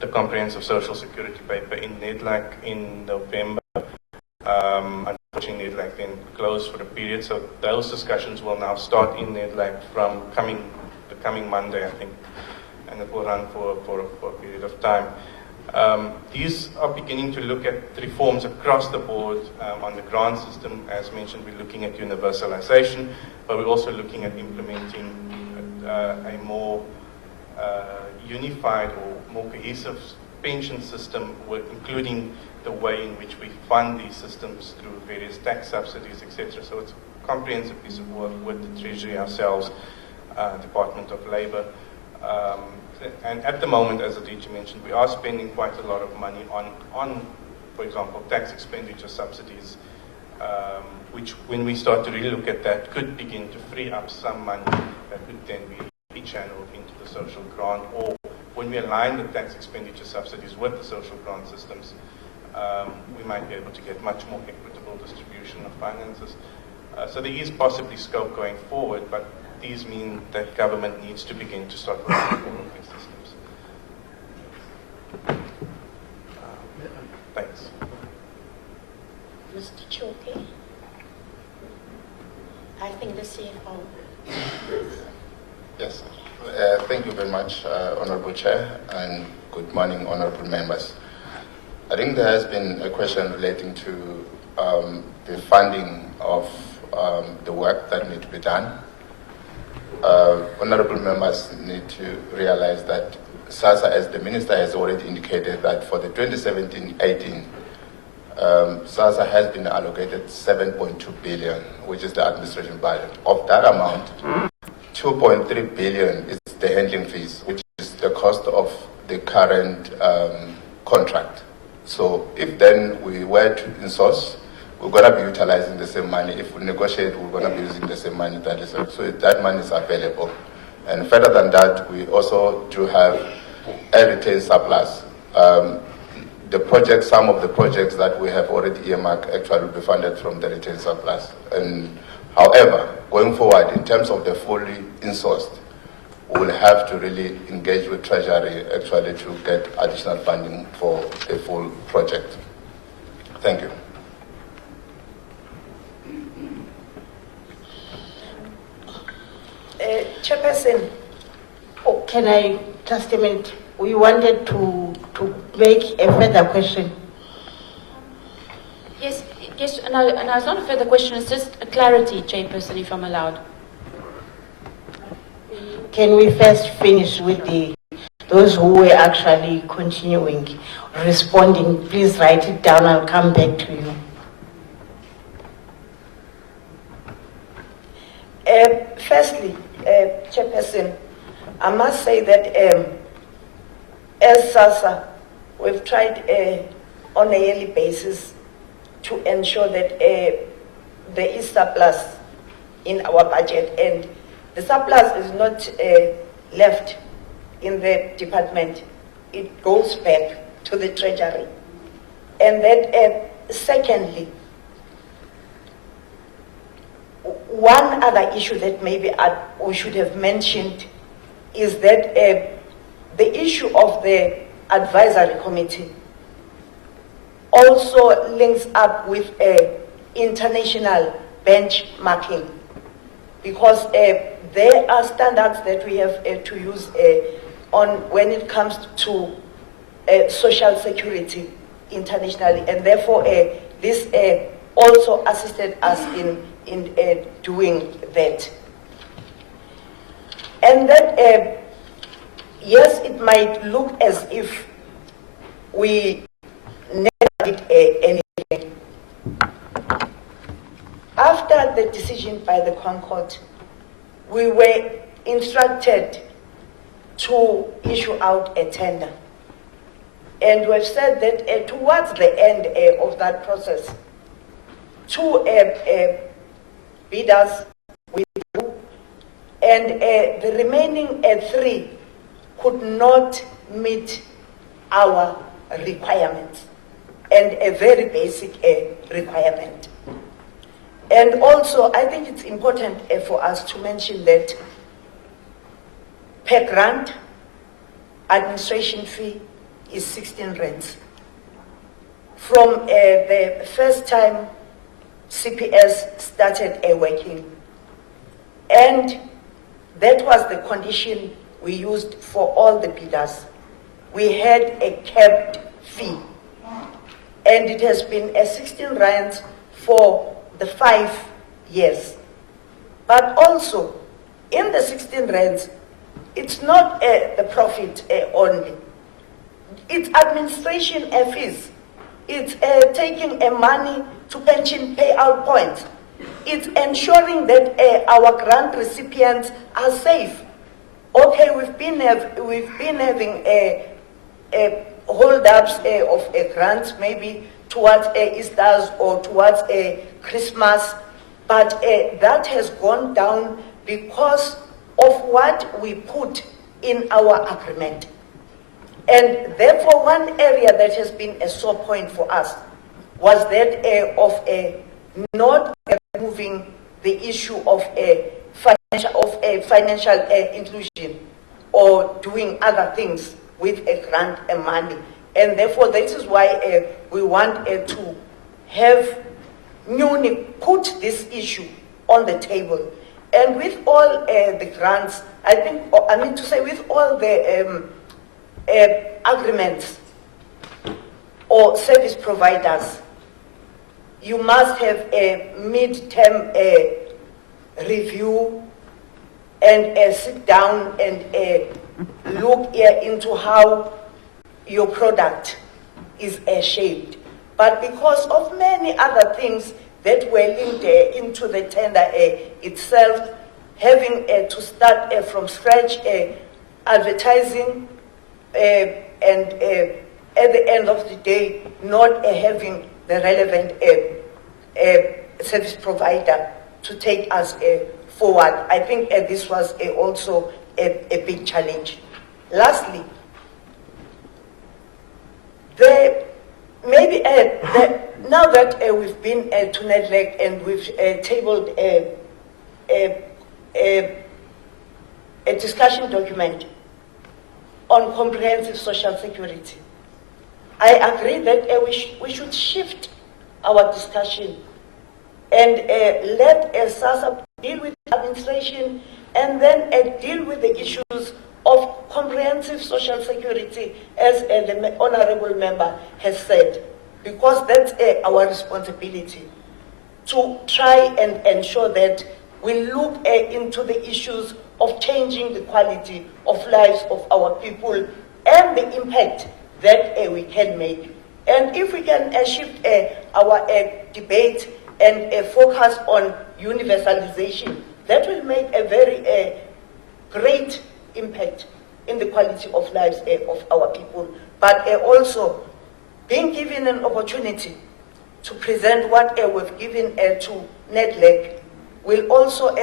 the comprehensive social security paper in NEDLAC in November. Unfortunately, NEDLAC then closed for a period, so those discussions will now start in NEDLAC from the coming Monday, I think, and it will run for a period of time. These are beginning to look at reforms across the board on the grant system. As mentioned, we're looking at universalization, but we're also looking at implementing a more unified or more cohesive pension system, including the way in which we fund these systems through various tax subsidies, etc. So it's a comprehensive piece of work with the Treasury ourselves, Department of Labour. And at the moment, as the DG mentioned, we are spending quite a lot of money on, for example, tax expenditure subsidies, which, when we start to really look at that, could begin to free up some money that would then be channeled into the social grant, or when we align the tax expenditure subsidies with the social grant systems, we might be able to get much more equitable distribution of finances. So there is possibly scope going forward, but these mean that government needs to begin to start working on all of these systems. Thanks. Mr. Choke, I think the CFO. Yes, thank you very much, Honourable Chair, and good morning, Honourable Members. I think there has been a question relating to the funding of the work that needs to be done. Honourable Members need to realize that Sassa, as the Minister has already indicated, that for the 2017-18, Sassa has been allocated 7.2 billion, which is the administration budget. Of that amount, 2.3 billion is the handling fees, which is the cost of the current contract. So if then we were to insource, we're going to be utilizing the same money. If we negotiate, we're going to be using the same money that is, so that money is available. And further than that, we also do have a retained surplus. the projects, some of the projects that we have already earmarked actually will be funded from the retained surplus. And however, going forward, in terms of the fully insourced, we'll have to really engage with Treasury actually to get additional funding for a full project. Thank you. Chairperson, Oh, can I just a minute? We wanted to make a further question. Yes, yes, no, it's not a further question, it's just a clarity, Chairperson, if I'm allowed. Can we first finish with those who were actually continuing, responding? Please write it down, I'll come back to you. Firstly, Chairperson, I must say that as Sassa, we've tried on a yearly basis to ensure that there is surplus in our budget, and the surplus is not left in the department. It goes back to the Treasury. And that, secondly, one other issue that maybe we should have mentioned is that the issue of the advisory committee also links up with international benchmarking, because there are standards that we have to use on when it comes to social security internationally, and therefore this also assisted us in doing that. And that, yes, it might look as if we never did anything. After the decision by the Concord, we were instructed to issue out a tender. And we've said that towards the end of that process, two bidders withdrew, and the remaining three could not meet our requirements, and a very basic requirement. And also, I think it's important for us to mention that per grant, administration fee is 16 rands. From the first time CPS started working, and that was the condition we used for all the bidders. We had a capped fee, and it has been 16 rands for the 5 years. But also, in the 16 rands, it's not the profit only. It's administration fees. It's taking money to pension payout points. It's ensuring that our grant recipients are safe. Okay, we've been having hold-ups of grants, maybe towards Easter's or towards Christmas, but that has gone down because of what we put in our agreement. And therefore, one area that has been a sore point for us was that of not removing the issue of financial inclusion or doing other things with a grant and money. And therefore, this is why we want to have Munich put this issue on the table. And with all the grants, with all the agreements or service providers, you must have a mid-term review and sit down and look into how your product is shaped. But because of many other things that were linked into the tender itself, having to start from scratch advertising, and at the end of the day, not having the relevant service provider to take us forward. I think this was also a big challenge. Lastly, the maybe now that we've been to NEDLEC and we've tabled a discussion document on comprehensive social security, I agree that we should shift our discussion and let Sassa deal with administration and then deal with the issues of comprehensive social security, as the honorable member has said, because that's our responsibility to try and ensure that we look into the issues of changing the quality of lives of our people and the impact that we can make. And if we can shift our debate and focus on universalization, that will make a very great impact in the quality of lives of our people. But also being given an opportunity to present what we've given to NEDLEC will also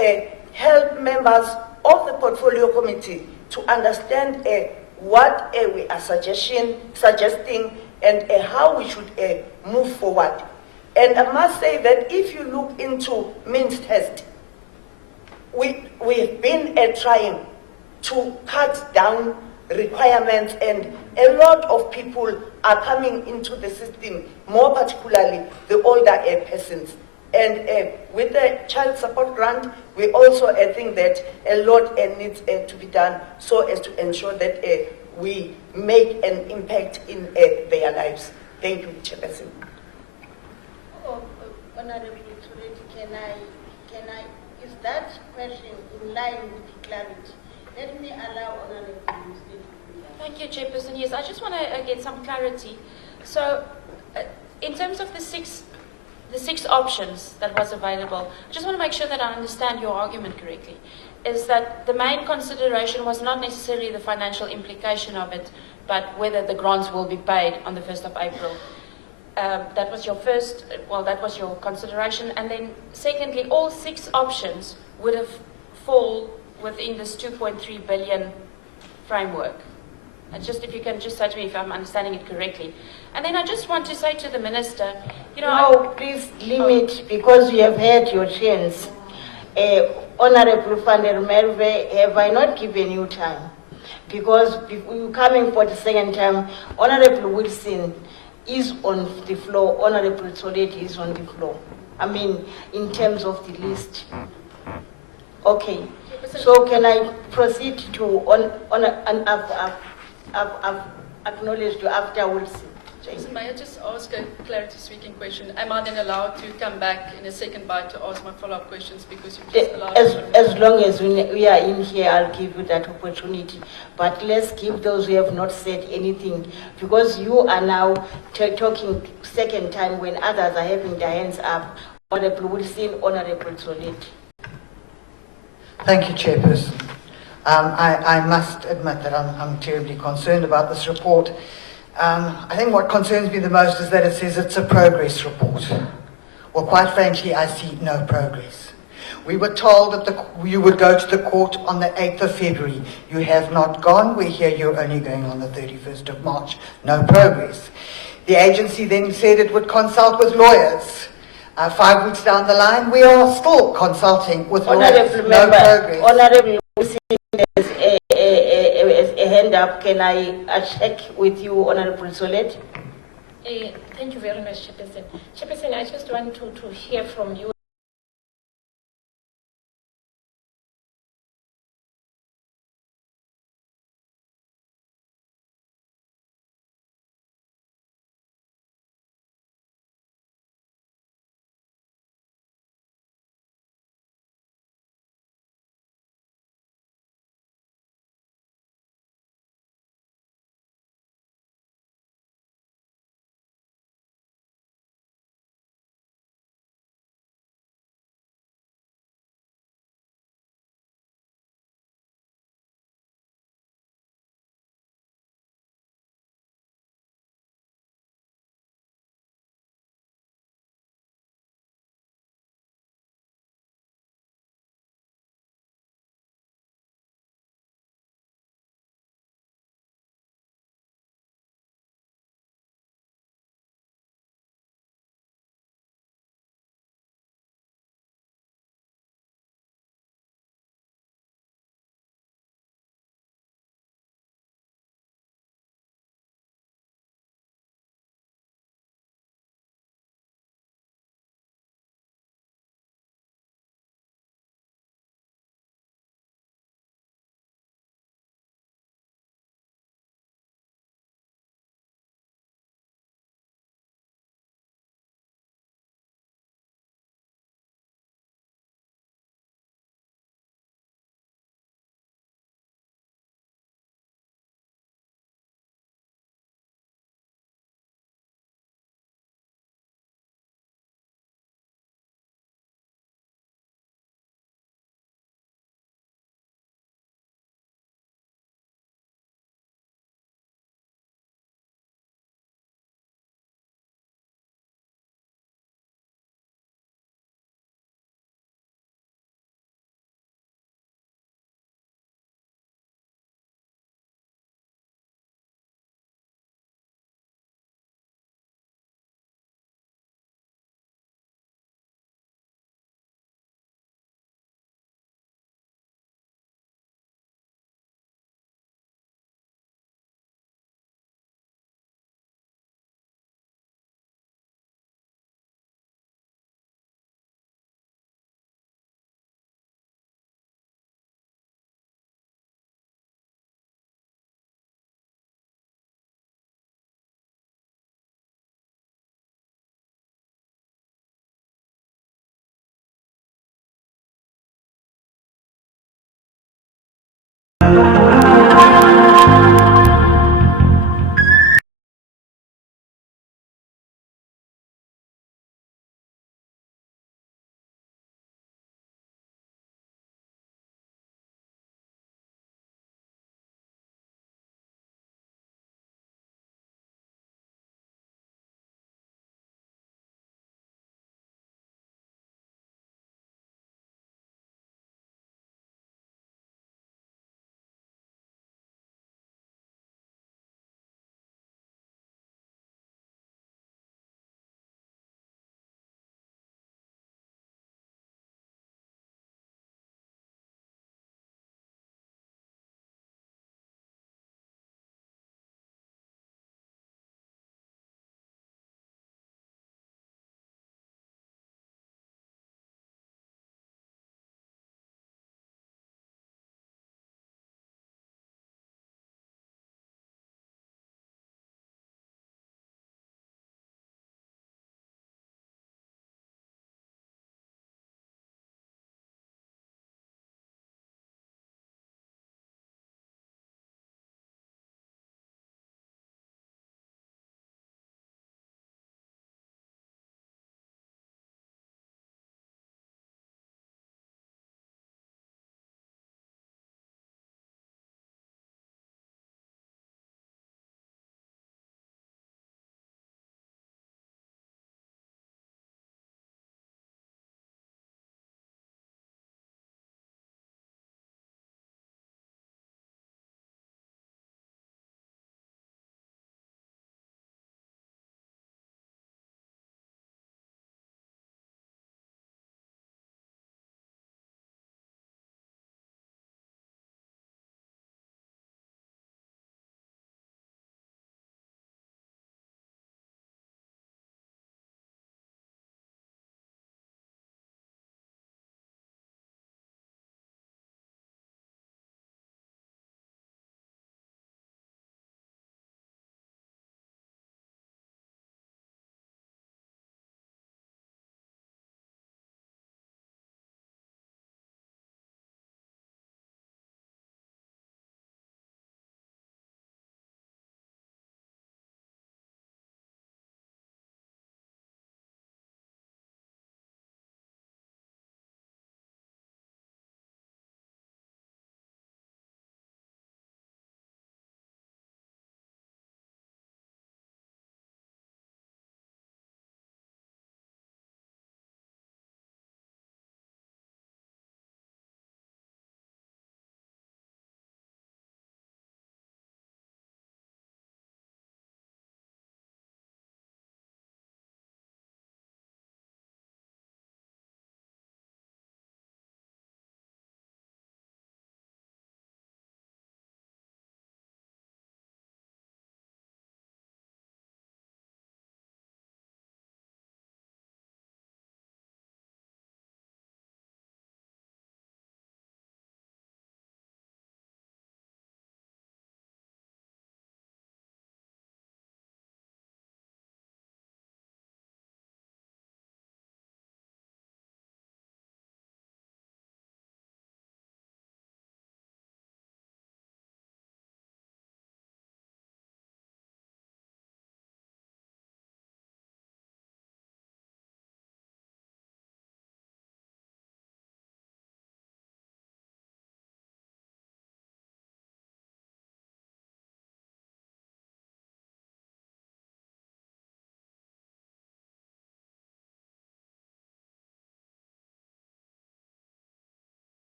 help members of the portfolio committee to understand what we are suggesting and how we should move forward. And I must say that if you look into means test, we've been trying to cut down requirements, and a lot of people are coming into the system, more particularly the older persons. And with the child support grant, we also think that a lot needs to be done so as to ensure that we make an impact in their lives. Thank you, Chairperson. Honorable Tureti, is that question in line with the clarity? Let me allow Honorable Mustin. Thank you, Chairperson. Yes, I just want to get some clarity. So, in terms of the six options that was available, I just want to make sure that I understand your argument correctly, is that the main consideration was not necessarily the financial implication of it, but whether the grants will be paid on the 1st of April. That was your first, that was your consideration. And then secondly, all 6 options would have fall within this 2.3 billion framework. And just if you can just say to me if I'm understanding it correctly. And then I just want to say to the Minister, No, please limit, because you have had your chance. Honorable van der Merwe, have I not given you time? Because you're coming for the second time. Honorable Wilson is on the floor, Honorable Tsoleti is on the floor. I mean, in terms of the list. Okay, so can I proceed to, I've acknowledged you after Wilson. May I just ask a clarity-seeking question? Am I then allowed to come back in a second bite to ask my follow-up questions, because you've just allowed as long as we are in here, I'll give you that opportunity. But let's give those who have not said anything, because you are now talking second time when others are having their hands up. Honorable Wilson, Honorable Tsoleti. Thank you, Chairperson. I must admit that I'm terribly concerned about this report. I think what concerns me the most is that it says it's a progress report. Well, quite frankly, I see no progress. We were told that you would go to the court on the 8th of February. You have not gone. We hear you're only going on the 31st of March. No progress. The agency then said it would consult with lawyers. 5 weeks down the line, we are still consulting with lawyers. No progress. Honorable Wilson, there's a hand up. Can I check with you, Honorable Tsoleti? Thank you very much, Chairperson. Chairperson, I just want to hear from you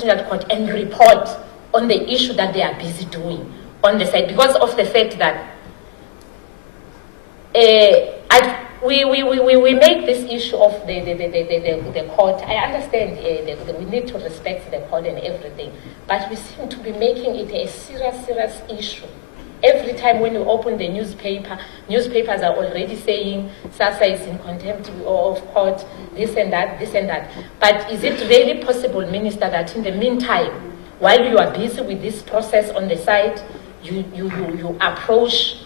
Court and report on the issue that they are busy doing on the side, because of the fact that we make this issue of the court. I understand we need to respect the court and everything, but we seem to be making it a serious issue. Every time when you open the newspapers are already saying Sassa is in contempt of court, this and that. But is it really possible, Minister, that in the meantime, while you are busy with this process on the side, you approach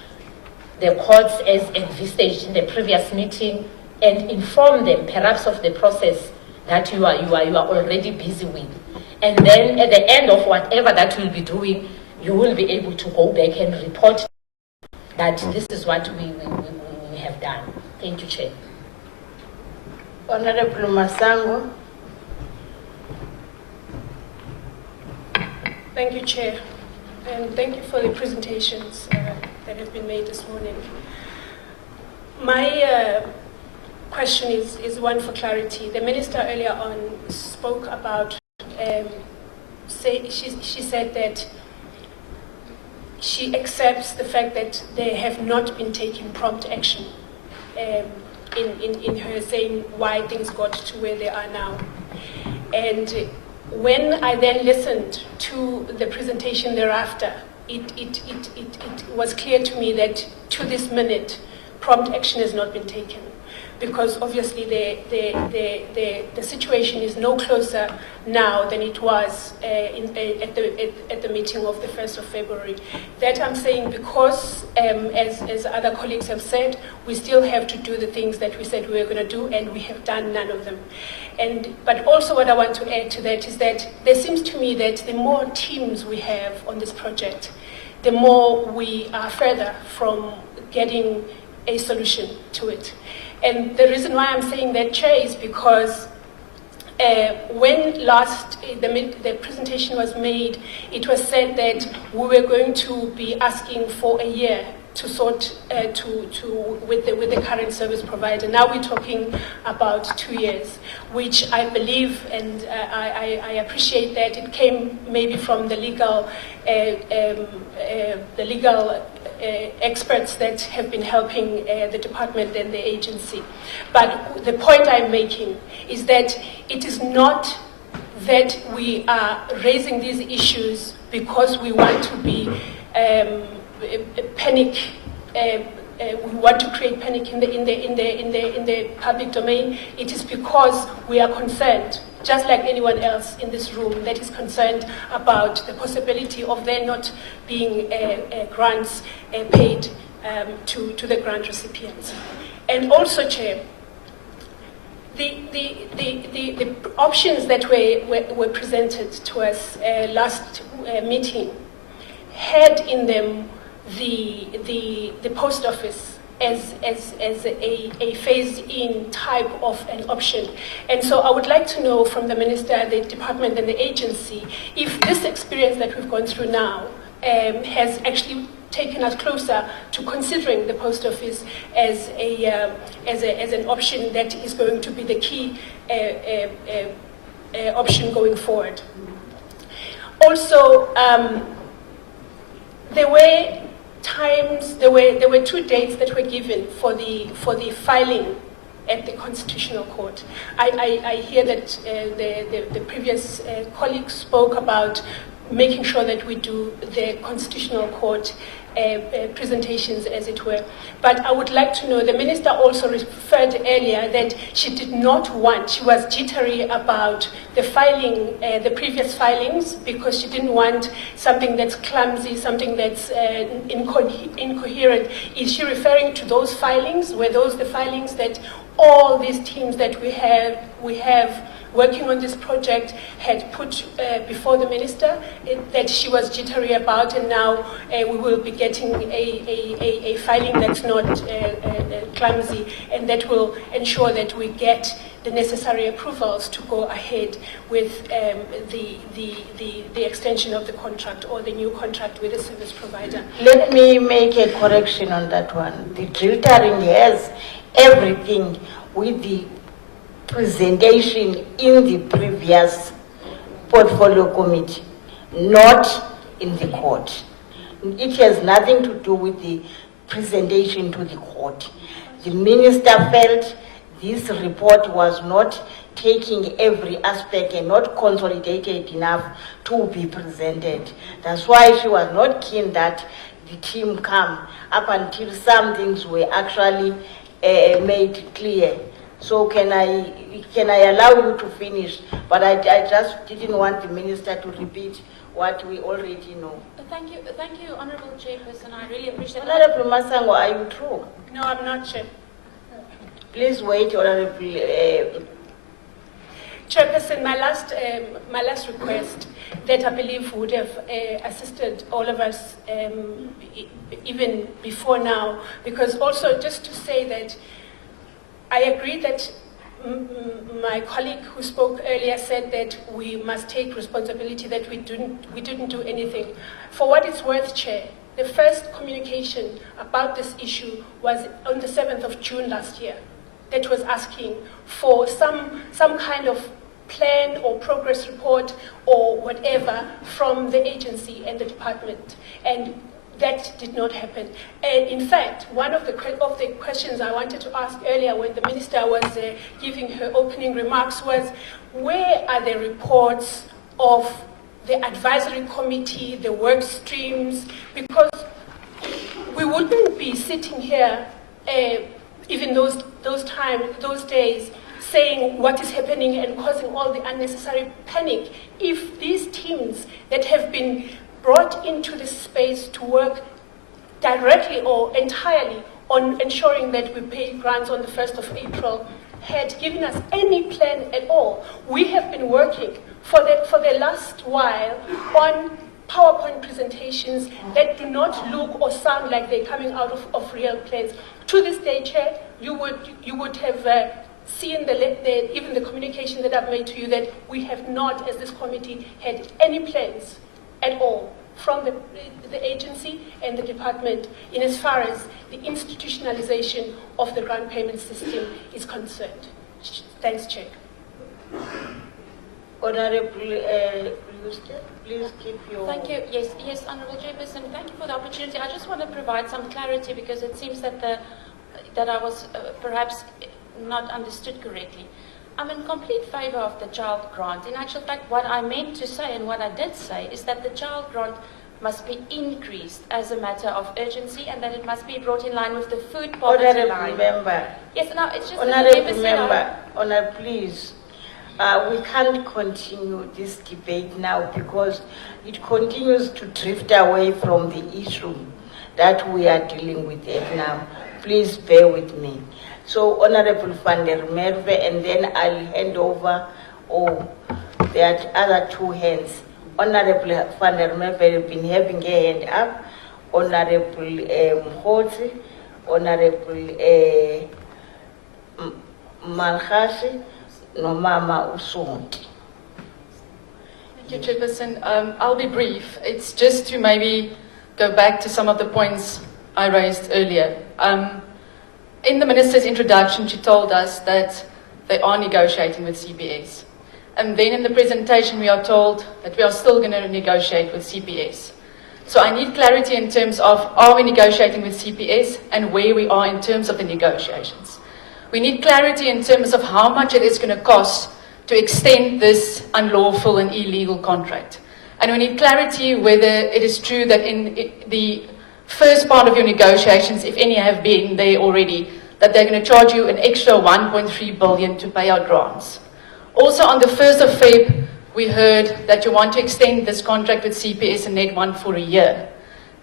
the courts as envisaged in the previous meeting and inform them perhaps of the process that you are already busy with, and then at the end of whatever that you'll be doing, you will be able to go back and report that this is what we have done. Thank you, Chair. Honorable Masango. Thank you, Chair, and thank you for the presentations that have been made this morning. My question is one for clarity. The Minister earlier on spoke about, she said that she accepts the fact that they have not been taking prompt action in her saying why things got to where they are now. And when I then listened to the presentation thereafter, it was clear to me that to this minute, prompt action has not been taken, because obviously the situation is no closer now than it was at the meeting of the 1st of February. That I'm saying because, as other colleagues have said, we still have to do the things that we said we were going to do, and we have done none of them. But also what I want to add to that is that there seems to me that the more teams we have on this project, the more we are further from getting a solution to it. And the reason why I'm saying that, Chair, is because when last the presentation was made, it was said that we were going to be asking for a year to sort with the current service provider. Now we're talking about 2 years, which I believe, and I appreciate that it came maybe from the legal experts that have been helping the department and the agency. But the point I'm making is that it is not that we are raising these issues because we want to be panic. We want to create panic in the public domain. It is because we are concerned, just like anyone else in this room that is concerned about the possibility of there not being grants paid to the grant recipients. And also, Chair, the options that were presented to us last meeting had in them the post office as a phased-in type of an option. And so I would like to know from the Minister, the department and the agency, if this experience that we've gone through now has actually taken us closer to considering the post office as an option that is going to be the key option going forward. Also, there were 2 dates that were given for the filing at the Constitutional Court. I hear that the previous colleague spoke about making sure that we do the Constitutional Court presentations, as it were. But I would like to know, the Minister also referred earlier that she did not want, she was jittery about the filing, the previous filings, because she didn't want something that's clumsy, something that's incoherent. Is she referring to those filings? Were those the filings that all these teams that we have working on this project had put before the Minister, that she was jittery about, and now we will be getting a filing that's not clumsy, and that will ensure that we get the necessary approvals to go ahead with the extension of the contract or the new contract with the service provider. Let me make a correction on that one. The filtering has everything with the presentation in the previous portfolio committee, not in the court. It has nothing to do with the presentation to the court. The minister felt this report was not taking every aspect and not consolidated enough to be presented. That's why she was not keen that the team come up until some things were actually made clear. So can I allow you to finish? But I just didn't want the minister to repeat what we already know. Thank you, Honourable Chairperson. I really appreciate Honourable Masango, are you through? No, I'm not, Chair. Please wait, Honourable. Chairperson, my last request that I believe would have assisted all of us even before now, because also just to say that I agree that my colleague who spoke earlier said that we must take responsibility that we didn't do anything. For what it's worth, Chair, the first communication about this issue was on the 7th of June last year. That was asking for some kind of plan or progress report or whatever from the agency and the department, and that did not happen. And in fact, one of the questions I wanted to ask earlier when the minister was giving her opening remarks was, where are the reports of the advisory committee, the work streams? Because we wouldn't be sitting here even those days saying what is happening and causing all the unnecessary panic if these teams that have been brought into this space to work directly or entirely on ensuring that we pay grants on the 1st of April had given us any plan at all. We have been working for the last while on PowerPoint presentations that do not look or sound like they're coming out of real plans. To this day, Chair, you would have seen even the communication that I've made to you that we have not, as this committee, had any plans at all from the agency and the department in as far as the institutionalization of the grant payment system is concerned. Thanks, Chair. Honourable please keep your... Thank you. Yes, Honourable Chairperson, thank you for the opportunity. I just want to provide some clarity because it seems that I was perhaps not understood correctly. I'm in complete favour of the child grant. In actual fact, what I meant to say and what I did say is that the child grant must be increased as a matter of urgency and that it must be brought in line with the food poverty line. Member. Yes, no, it's just Honourable Member, Honourable, please. We can't continue this debate now because it continues to drift away from the issue that we are dealing with it now. Please bear with me. So, Honourable van der Merwe, and then I'll hand over. Oh, there are other two hands. Honourable van der Merwe has been having a hand up. Honourable Mkhotsi, Honourable Malhashi, no Mama Usonti. Thank you, Chairperson. I'll be brief. It's just to maybe go back to some of the points I raised earlier. In the Minister's introduction, she told us that they are negotiating with CPS. And then in the presentation, we are told that we are still going to negotiate with CPS. So I need clarity in terms of, are we negotiating with CPS and where we are in terms of the negotiations. We need clarity in terms of how much it is going to cost to extend this unlawful and illegal contract. And we need clarity whether it is true that in the first part of your negotiations, if any have been there already, that they're going to charge you an extra 1.3 billion to pay out grants. Also on the 1st of Feb, we heard that you want to extend this contract with CPS and Net1 for a year.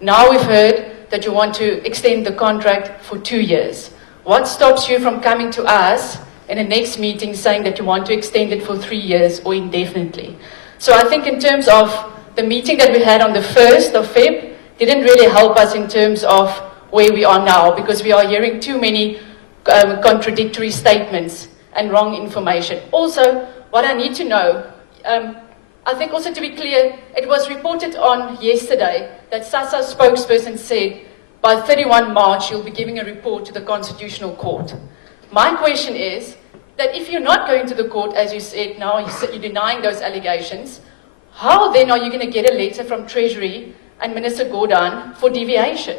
Now we've heard that you want to extend the contract for 2 years. What stops you from coming to us in the next meeting saying that you want to extend it for 3 years or indefinitely? So I think in terms of the meeting that we had on the 1st of Feb, didn't really help us in terms of where we are now because we are hearing too many contradictory statements and wrong information. Also, what I need to know, I think also to be clear, it was reported on yesterday that Sassa's spokesperson said by 31 March you'll be giving a report to the Constitutional Court. My question is that if you're not going to the court, as you said now, you're denying those allegations, how then are you going to get a letter from Treasury and Minister Gordhan for deviation?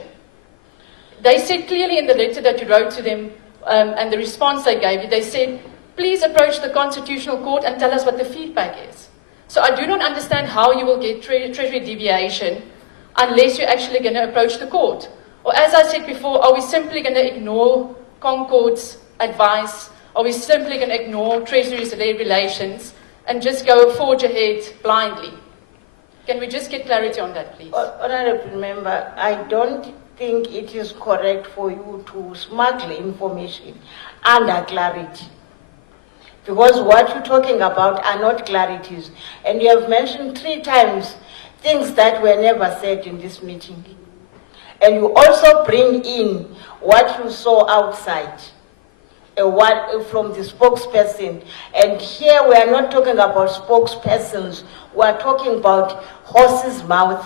They said clearly in the letter that you wrote to them and the response they gave you, they said, please approach the Constitutional Court and tell us what the feedback is. So I do not understand how you will get Treasury deviation unless you're actually going to approach the court. Or as I said before, are we simply going to ignore Concord's advice? Are we simply going to ignore Treasury's regulations and just go forge ahead blindly? Can we just get clarity on that, please? Honorable Member, I don't think it is correct for you to smuggle information under clarity. Because what you're talking about are not clarities. And you have mentioned 3 times things that were never said in this meeting. And you also bring in what you saw outside from the spokesperson. And here we are not talking about spokespersons. We are talking about horse's mouth.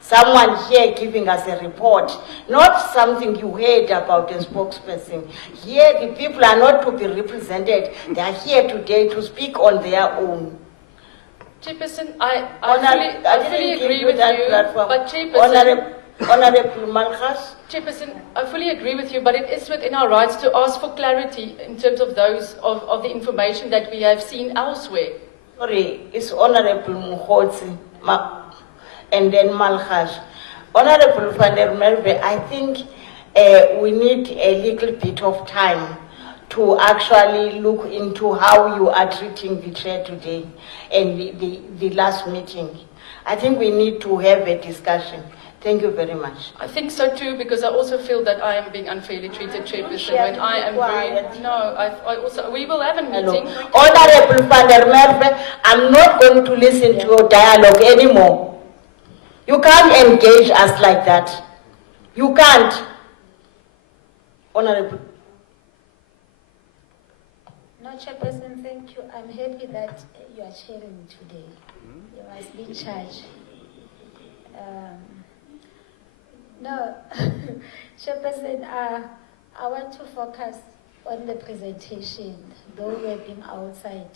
Someone here giving us a report, not something you heard about a spokesperson. Here the people are not to be represented. They are here today to speak on their own. Chairperson, I fully agree with you, but Honorable Malchas. Chairperson, I fully agree with you, but it is within our rights to ask for clarity in terms of of the information that we have seen elsewhere. Sorry, it's Honorable Mukhodzi and then Malchas. Honorable Van der Merwe, I think we need a little bit of time to actually look into how you are treating the chair today and the last meeting. I think we need to have a discussion. Thank you very much. I think so too, because I also feel that I am being unfairly treated, Chairperson, when I am very... No, I also... We will have a meeting. Honorable Van der Merwe, I'm not going to listen to your dialogue anymore. You can't engage us like that. You can't. Honorable. No, Chairperson, thank you. I'm happy that you are chairing today. You must be in charge. No, Chairperson, I want to focus on the presentation, though we've been outside.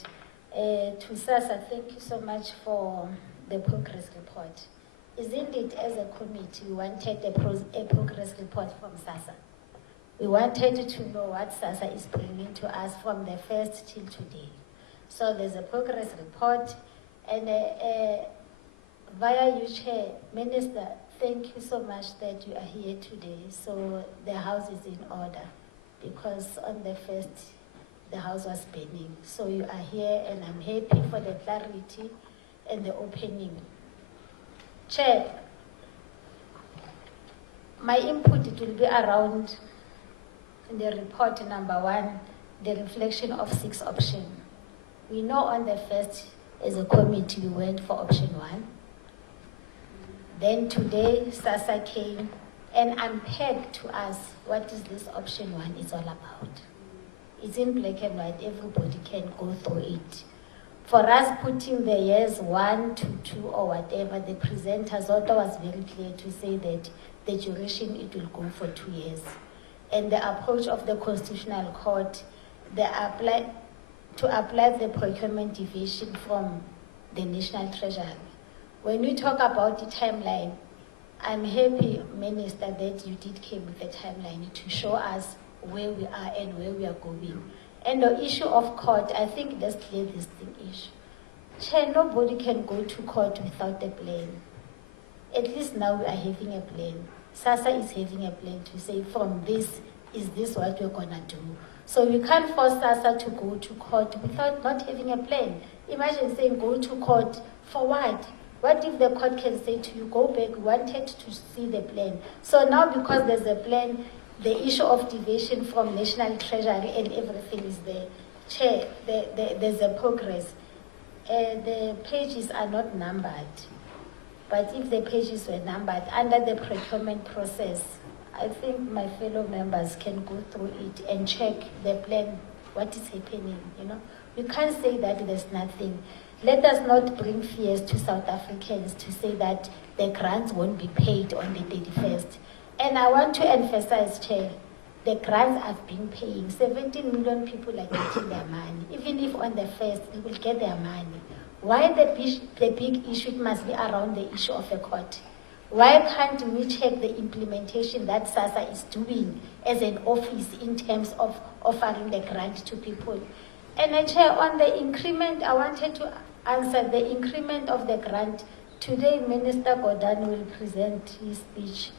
To Sassa, thank you so much for the progress report. Isn't it, as a committee, we wanted a progress report from Sassa? We wanted to know what Sassa is bringing to us from the first till today. So there's a progress report, and via you, Chair, Minister, thank you so much that you are here today. So the house is in order, because on the first, the house was burning. So you are here, and I'm happy for the clarity and the opening. Chair, my input, it will be around the report number 1, the reflection of 6 options. We know on the first, as a committee, we went for option 1. Then today, Sassa came and unpacked to us what is this option 1 is all about. It's in black and white, everybody can go through it. For us putting the years 1 to 2 or whatever, the presenters also was very clear to say that the duration, it will go for 2 years. And the approach of the Constitutional Court, to apply the procurement division from the National Treasury. When we talk about the timeline, I'm happy, Minister, that you did came with the timeline to show us where we are and where we are going. And the issue of court, I think let's clear this thing issue. Chair, nobody can go to court without a plan. At least now we are having a plan. Sassa is having a plan to say from this, is this what we're gonna do? So we can't force Sassa to go to court without not having a plan. Imagine saying go to court for what? What if the court can say to you, go back, we wanted to see the plan. So now because there's a plan, the issue of deviation from National Treasury and everything is there. Chair, there's a progress. The pages are not numbered. But if the pages were numbered under the procurement process, I think my fellow members can go through it and check the plan, what is happening, you know. We can't say that there's nothing. Let us not bring fears to South Africans to say that the grants won't be paid on the 31st. And I want to emphasize, Chair, the grants have been paying. 17 million people are getting their money. Even if on the 1st, they will get their money. Why the big issue must be around the issue of the court? Why can't we check the implementation that Sassa is doing as an office in terms of offering the grant to people? And Chair, on the increment, I wanted to answer the increment of the grant. Today, Minister Gordhan will present his speech,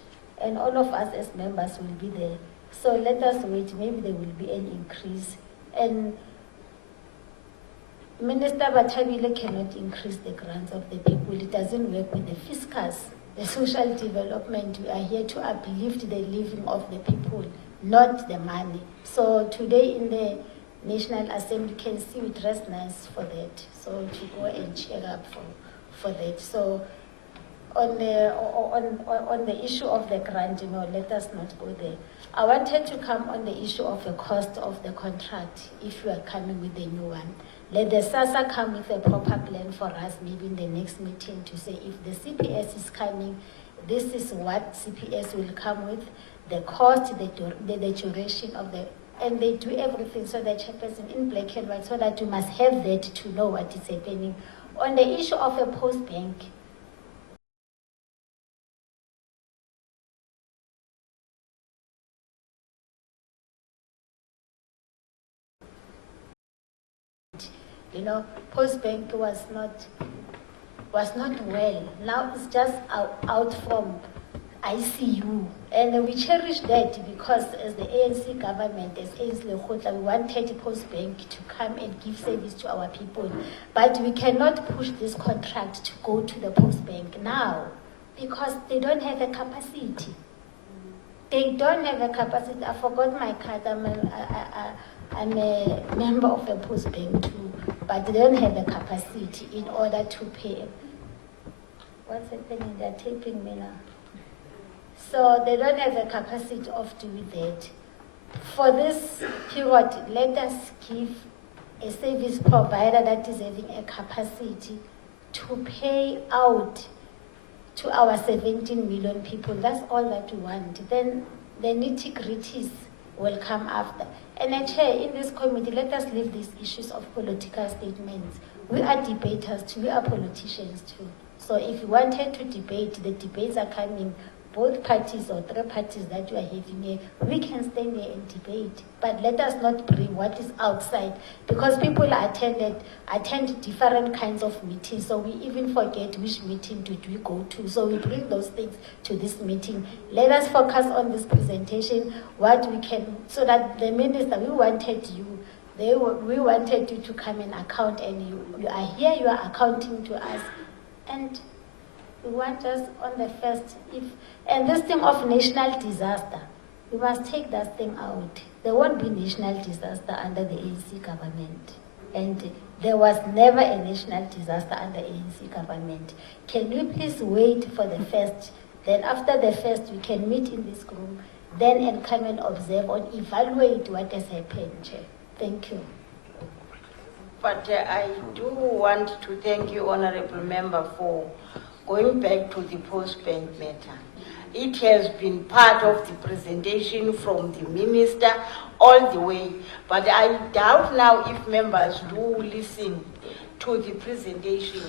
and all of us as members will be there. So let us wait, maybe there will be an increase. And Minister Batabile cannot increase the grants of the people. It doesn't work with the fiscus, the social development. We are here to uplift the living of the people, not the money. So today in the National Assembly can see we dress nice for that. So to go and cheer up for that. So on the issue of the grant, let us not go there. I wanted to come on the issue of the cost of the contract, if you are coming with a new one. Let the Sassa come with a proper plan for us, maybe in the next meeting, to say if the CPS is coming, this is what CPS will come with, the cost, the duration of the, and they do everything so that chairperson in black and white, so that you must have that to know what is happening. On the issue of a post bank, Post Bank was not well. Now it's just out from ICU. And we cherish that because as the ANC government, as ANC Lekgotla, we wanted Post Bank to come and give service to our people. But we cannot push this contract to go to the Post Bank now because they don't have a capacity. They don't have a capacity. I forgot my card. I'm a member of the Post Bank too, but they don't have the capacity in order to pay. What's happening? They're taping me now. So they don't have the capacity of doing that. For this period, let us give a service provider that is having a capacity to pay out to our 17 million people. That's all that we want. Then the nitty-gritties will come after. And Chair, in this committee, let us leave these issues of political statements. We are debaters too, we are politicians too. So if you wanted to debate, the debates are coming, both parties or three parties that you are having here, we can stand there and debate. But let us not bring what is outside, because people attend different kinds of meetings, so we even forget which meeting did we go to. So we bring those things to this meeting. Let us focus on this presentation, what we can, so that the minister, we wanted you to come and account, and you are here, you are accounting to us. And we want us on the first, and this thing of national disaster, we must take that thing out. There won't be national disaster under the ANC government. And there was never a national disaster under ANC government. Can we please wait for the first? Then after the first, we can meet in this room, then and come and observe or evaluate what has happened, Chair. Thank you. But I do want to thank you, Honorable Member, for going back to the Post Bank matter. It has been part of the presentation from the minister all the way, but I doubt now if members do listen to the presentation,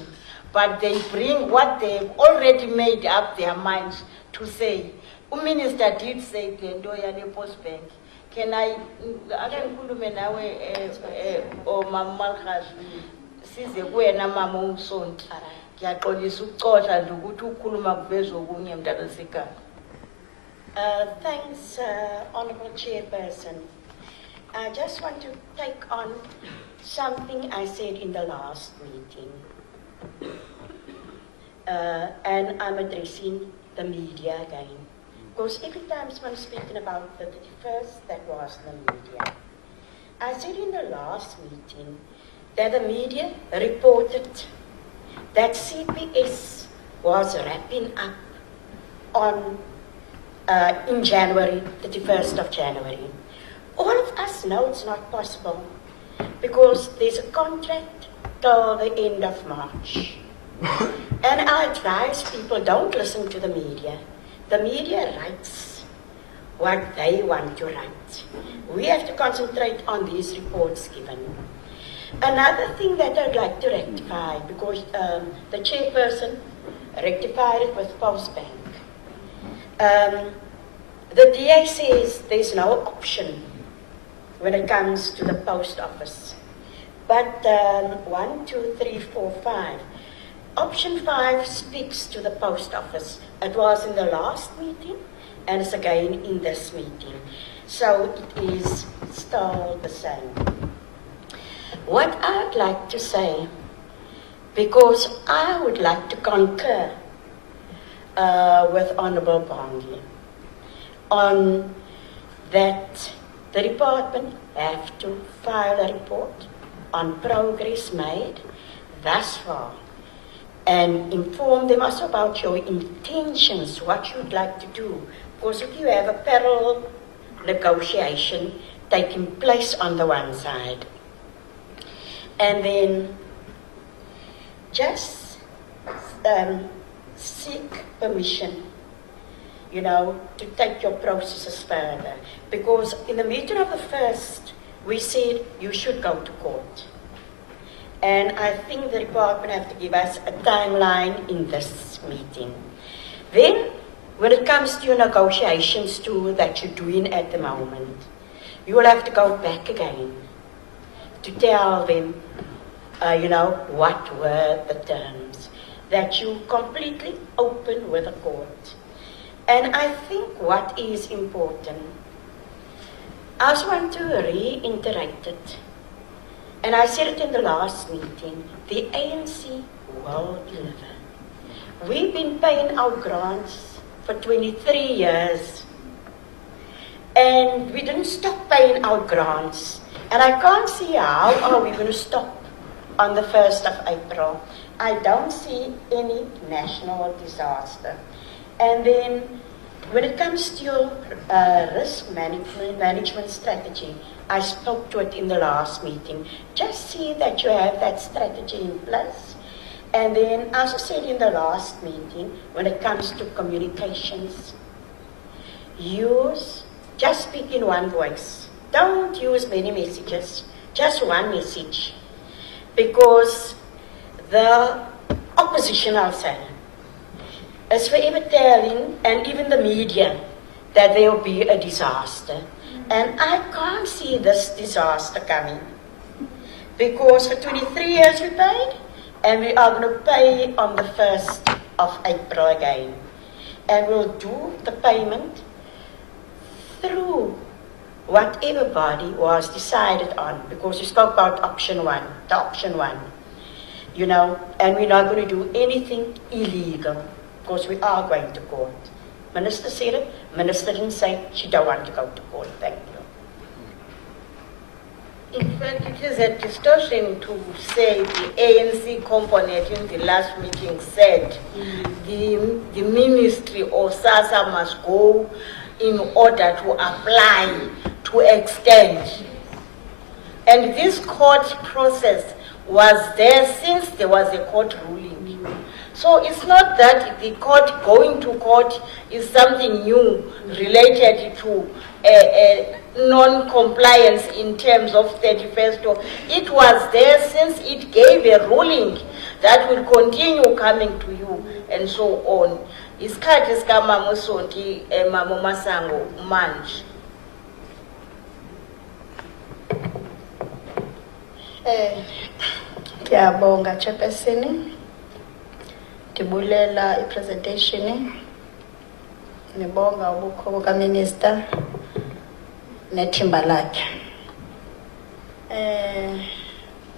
but they bring what they've already made up their minds to say. The minister did say the Post Bank. Can I khulume nawe o mamalhash size kuwena mama uMsonti ngiyaxolisa ukucotha nje ukuthi ukhuluma kuvezwe okunye mntakasika. Thanks, Honorable Chairperson. I just want to take on something I said in the last meeting. And I'm addressing the media again. Because every time someone's speaking about the 31st, that was the media. I said in the last meeting that the media reported that CPS was wrapping up on in January, the 31st of January. All of us know it's not possible because there's a contract till the end of March. And I advise people, don't listen to the media. The media writes what they want to write. We have to concentrate on these reports given. Another thing that I'd like to rectify, because the chairperson rectified it with Postbank. The DA says there's no option when it comes to the post office. But 1, 2, 3, 4, 5. Option 5 speaks to the post office. It was in the last meeting and it's again in this meeting. So it is still the same. What I'd like to say, because I would like to concur with Honourable Bongi on that the department have to file a report on progress made thus far and inform them also about your intentions, what you'd like to do. Because if you have a parallel negotiation taking place on the one side, and then just seek permission, to take your processes further. Because in the meeting of the 1st, we said you should go to court. And I think the department have to give us a timeline in this meeting. Then, when it comes to your negotiations too that you're doing at the moment, you will have to go back again to tell them, what were the terms, that you completely open with the court. And I think what is important, I just want to reiterate it, and I said it in the last meeting, the ANC will deliver. We've been paying our grants for 23 years, and we didn't stop paying our grants. And I can't see how are we going to stop on the 1st of April. I don't see any national disaster. And then when it comes to your risk management strategy, I spoke to it in the last meeting. Just see that you have that strategy in place. And then, as I said in the last meeting, when it comes to communications, just speak in one voice. Don't use many messages, just one message. Because the opposition, I'll say, is forever telling, and even the media, that there will be a disaster. And I can't see this disaster coming. Because for 23 years we paid, and we are going to pay on the 1st of April again. And we'll do the payment through whatever body was decided on, because we spoke about the option one, and we're not going to do anything illegal, because we are going to court. Minister said it, Minister didn't say she don't want to go to court. Thank you. In fact, it is a distortion to say the ANC component in the last meeting said the ministry or Sassa must go in order to apply to extend. And this court process was there since there was a court ruling. So it's not that the court going to court is something new related to non-compliance in terms of 31st. It was there since it gave a ruling that will continue coming to you and so on. Isikhathi sikamama uSonti Mama Masango manje. Ngiyabonga Chairperson. Ndibulela i-presentation. Ngibonga ubukho buka minister nethimba lakhe.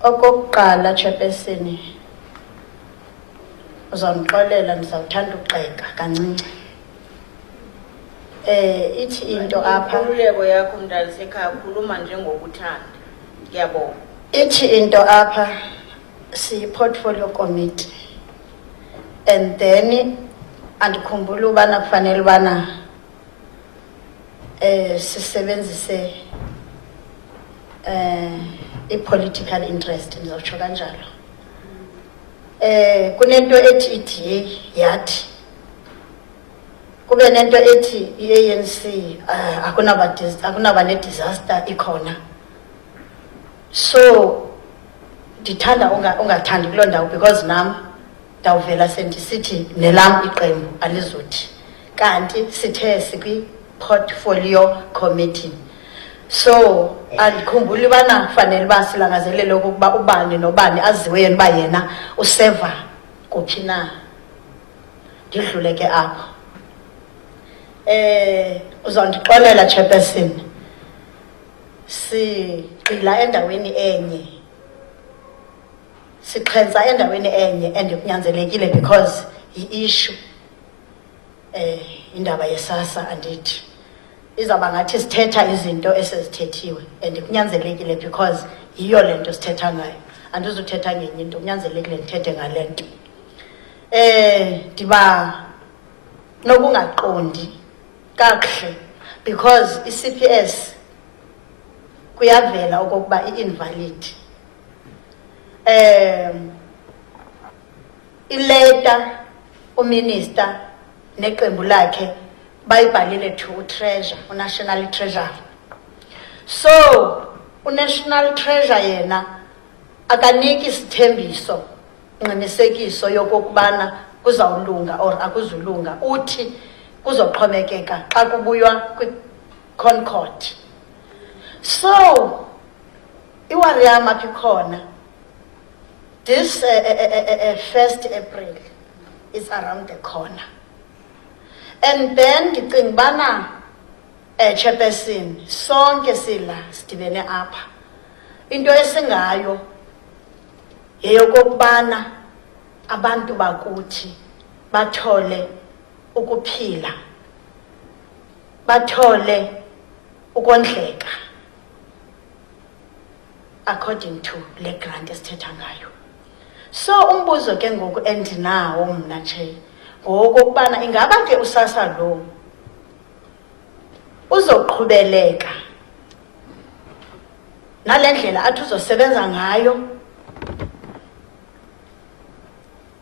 Okokuqala Chairperson, uzongixolela ndizawuthanda uxeka kancinci. Ithi into apha. Inkululeko yakho mntalisekhaya khuluma njengokuthanda. Ngiyabonga. Ithi into apha si-portfolio committee, and then andikhumbula ubana kufanele ubana sisebenzise i-political interest, ndizawutsho kanjalo. Kunento ethi iDA yathi, kube nento ethi i-ANC akunaba ne-disaster ikhona. So ndithanda ungathandi kuloo ndawo because nam ndawuvela sendisithi nelam iqembu alizuthi kanti sithe sikwi-portfolio committee. So andikhumbuli ubana fanele uba silangazelele okokuba ubani nobani aziwe yena uba yena useva kuphi na. Ndidlule ke apho. Uzawundixolela Chairperson, sigxila endaweni enye, sixhensa endaweni enye and kunyanzelekile because yi-issue indaba yeSassa andithi izawuba ngathi sithetha izinto esezithethiwe and kunyanzelekile because yiyo le nto sithetha ngayo. Andizuthetha ngenye into, kunyanzelekile ndithethe ngale nto. Ndiba nokungaqondi kakuhle because i-CPS kuyavela okokuba i-invalid. Ileta uminister neqembu lakhe bayibhalile to treasure, national treasure. So national treasure yena akaniki isithembiso, ngqinisekiso yokokubana kuzawulunga or akuzulunga. Uthi kuzoxhomekeka xa kubuywa kwi-Concord. So iwari yam apha ikhona, this 1st April is around the corner. And then ndicinga ubana Chairperson, sonke sila sidibene apha, into esingayo yeyokokubana abantu bakuthi bathole ukuphila, bathole ukondleka according to le grant esithetha ngayo. So umbuzo ke ngoku endinawo mna nje ngokokubana ingaba ke uSassa lo uzoqhubeleka nale ndlela athi uzosebenza ngayo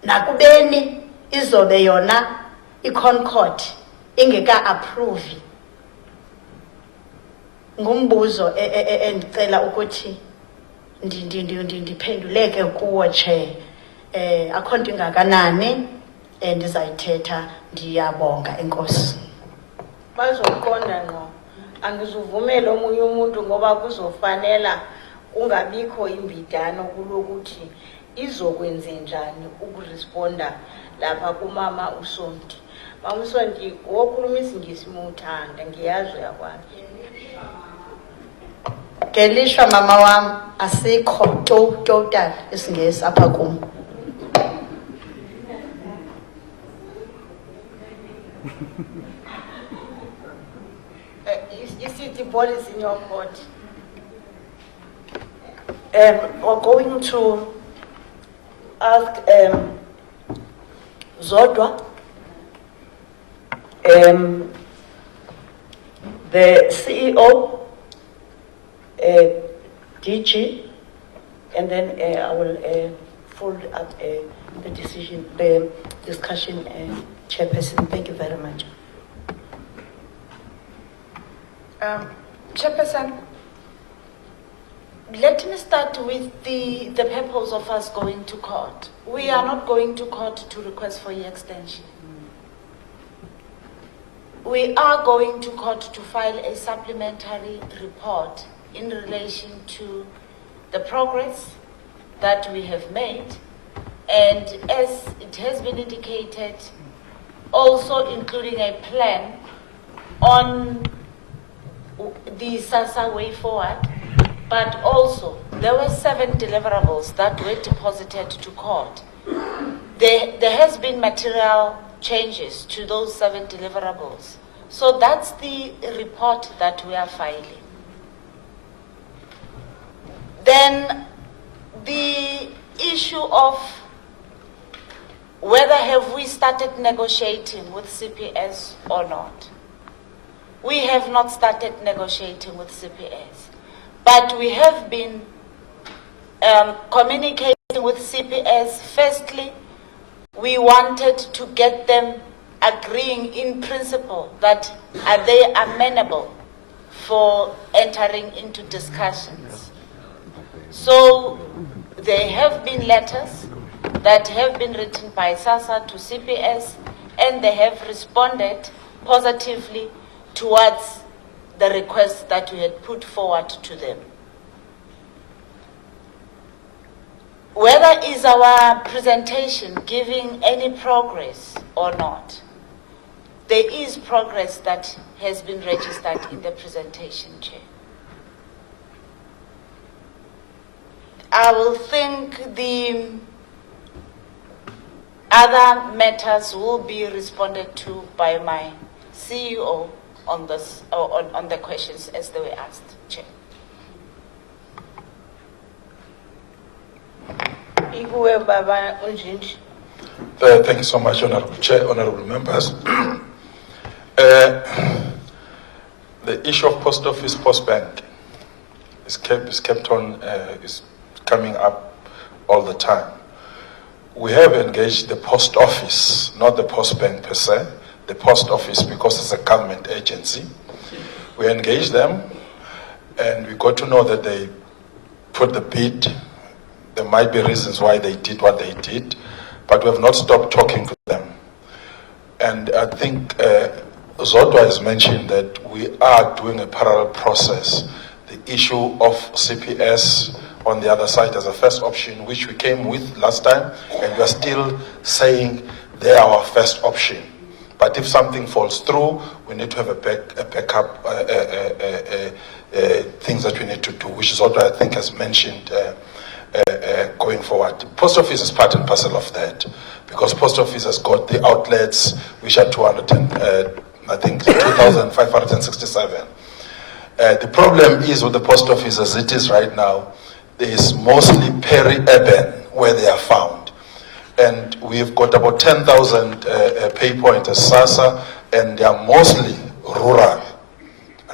nakubeni izobe yona i-Concord ingeka-approve. Ngumbuzo endicela ukuthi ndiphenduleke kuwo Chair. Akho nto ingakanani ndizayithetha. Ndiyabonga, enkosi. Bazoqonda ngqo, angizuvumela omunye umuntu ngoba kuzofanela kungabikho imbidano kulokuthi izokwenze njani ukuresponda lapha kumama uSonti. Mama uSonti wokhuluma isingisi muthanda, ngiyazi uyakwazi. Ngelishwa mama wam asikho total isingesi apha kum. City police in your court. We're going to ask Zodwa, the CEO, DG, and then I will fold up the decision, the discussion, Chairperson. Thank you very much. Chairperson, let me start with the purpose of us going to court. We are not going to court to request for e-extension. We are going to court to file a supplementary report in relation to the progress that we have made, and as it has been indicated, also including a plan on the Sassa way forward, but also there were 7 deliverables that were deposited to court. There has been material changes to those 7 deliverables. So that's the report that we are filing. Then the issue of whether have we started negotiating with CPS or not. We have not started negotiating with CPS, but we have been communicating with CPS. Firstly, we wanted to get them agreeing in principle that are they amenable for entering into discussions. So there have been letters that have been written by Sassa to CPS, and they have responded positively towards the request that we had put forward to them. Whether is our presentation giving any progress or not, there is progress that has been registered in the presentation, Chair. I will think the other matters will be responded to by my CEO on this, on the questions as they were asked, Chair. Ikuwe Baba Unjinji. Thank you so much, Honorable Chair, honorable members. The issue of post office, post bank is kept on, is coming up all the time. We have engaged the post office, not the post bank per se, the post office because it's a government agency. We engaged them and we got to know that they put the bid. There might be reasons why they did what they did, but we have not stopped talking to them. And I think Zodwa has mentioned that we are doing a parallel process. The issue of CPS on the other side as a first option, which we came with last time, and we are still saying they are our first option. But if something falls through, we need to have a backup things that we need to do, which is what I think has mentioned going forward. Post office is part and parcel of that, because post office has got the outlets, which are 2,567. The problem is with the post office as it is right now, there is mostly peri-urban where they are found. And we've got about 10,000 pay points as Sassa, and they are mostly rural,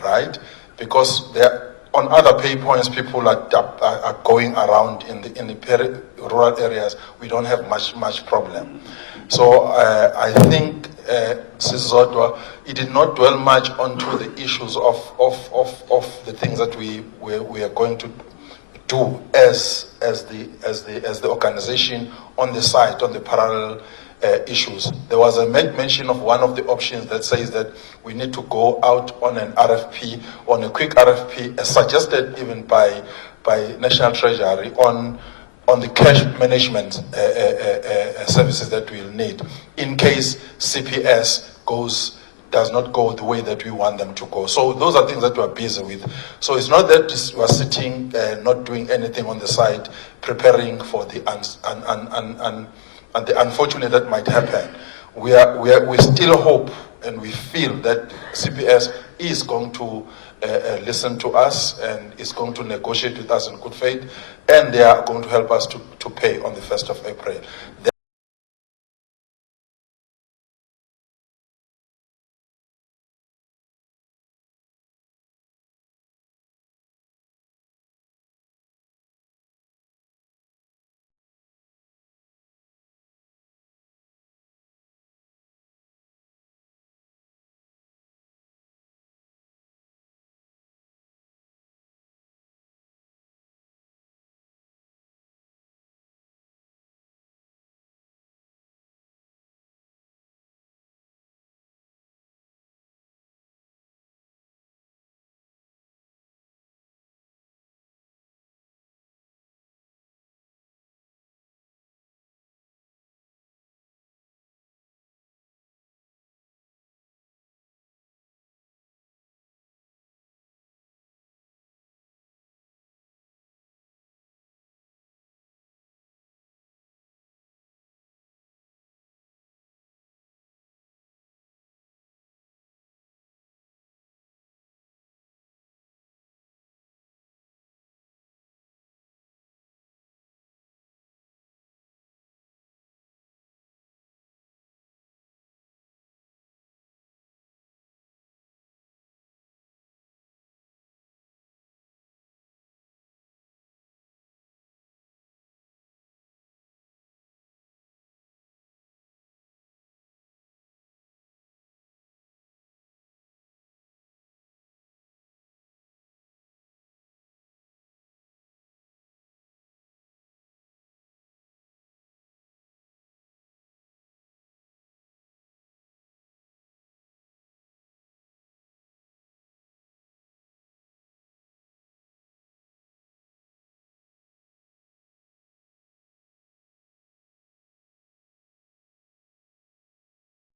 right? Because they're on other pay points, people are going around in the rural areas. We don't have much problem. So I think Sizodwa, it did not dwell much onto the issues of the things that we are going to do as the organization on the site, on the parallel issues. There was a mention of one of the options that says that we need to go out on an RFP, on a quick RFP, as suggested even by National Treasury on the cash management services that we'll need in case CPS does not go the way that we want them to go. So those are things that we're busy with. So it's not that we're sitting not doing anything on the side, preparing for the the unfortunate that might happen. We still hope and we feel that CPS is going to listen to us and is going to negotiate with us in good faith, and they are going to help us to pay on the 1st of April.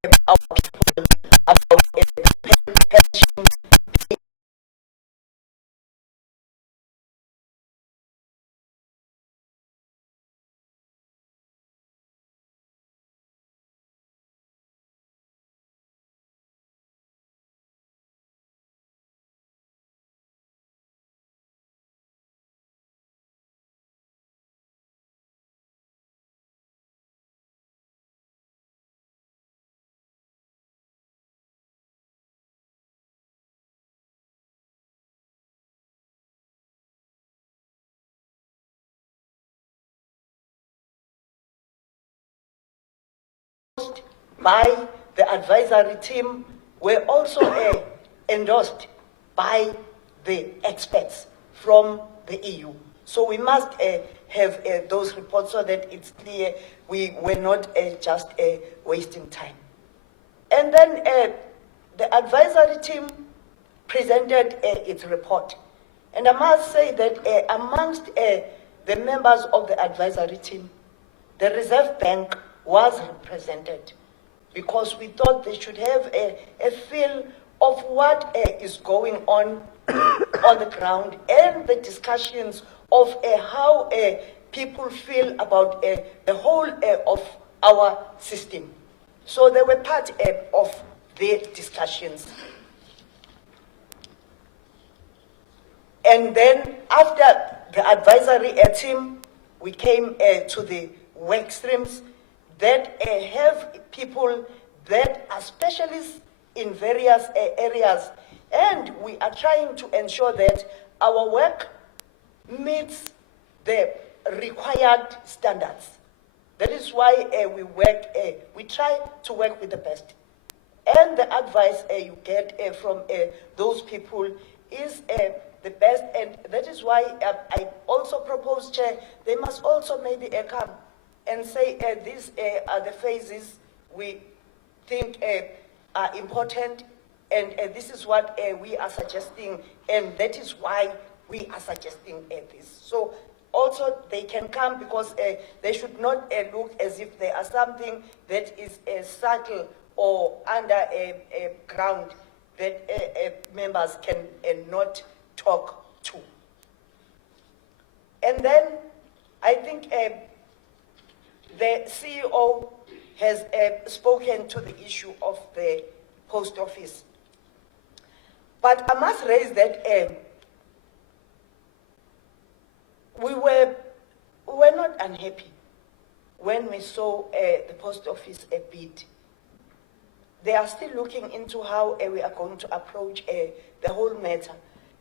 our people about pension. By the advisory team were also endorsed by the experts from the EU. So we must have those reports so that it's clear we were not just wasting time. And then the advisory team presented its report. And I must say that amongst the members of the advisory team, the Reserve Bank was represented because we thought they should have a feel of what is going on the ground and the discussions of how people feel about the whole of our system. So they were part of the discussions. And then after the advisory team, we came to the work streams that have people that are specialists in various areas. And we are trying to ensure that our work meets the required standards. That is why we try to work with the best. And the advice you get from those people is the best, and that is why I also propose, Chair, they must also maybe come and say these are the phases we think are important, and this is what we are suggesting, and that is why we are suggesting this. So also they can come because they should not look as if there are something that is subtle or under ground that members can not talk to. And then I think the CEO has spoken to the issue of the post office. But I must raise that we were not unhappy when we saw the post office bid. They are still looking into how we are going to approach the whole matter.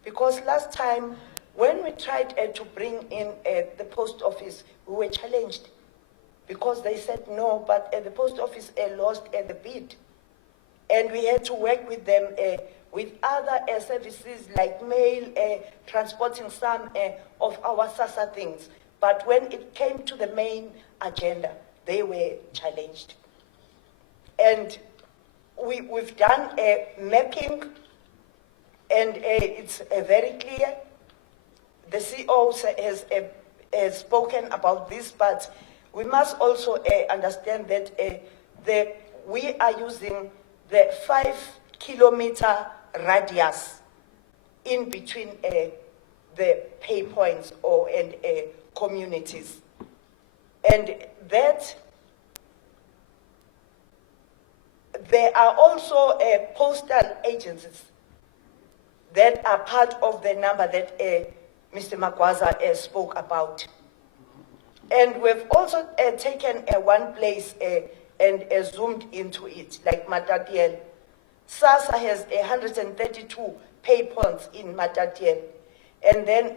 Because last time, when we tried to bring in the post office, we were challenged because they said no, but the post office lost the bid. And we had to work with them with other services like mail, transporting some of our Sassa things. But when it came to the main agenda, they were challenged. And we've done a mapping, and it's very clear. The CEO has spoken about this, but we must also understand that we are using the 5-kilometer radius in between the pay points and communities. And that there are also postal agencies that are part of the number that Mr. Magwaza spoke about. And we've also taken one place and zoomed into it, like Matatiel. Sassa has 132 pay points in Matatiel. And then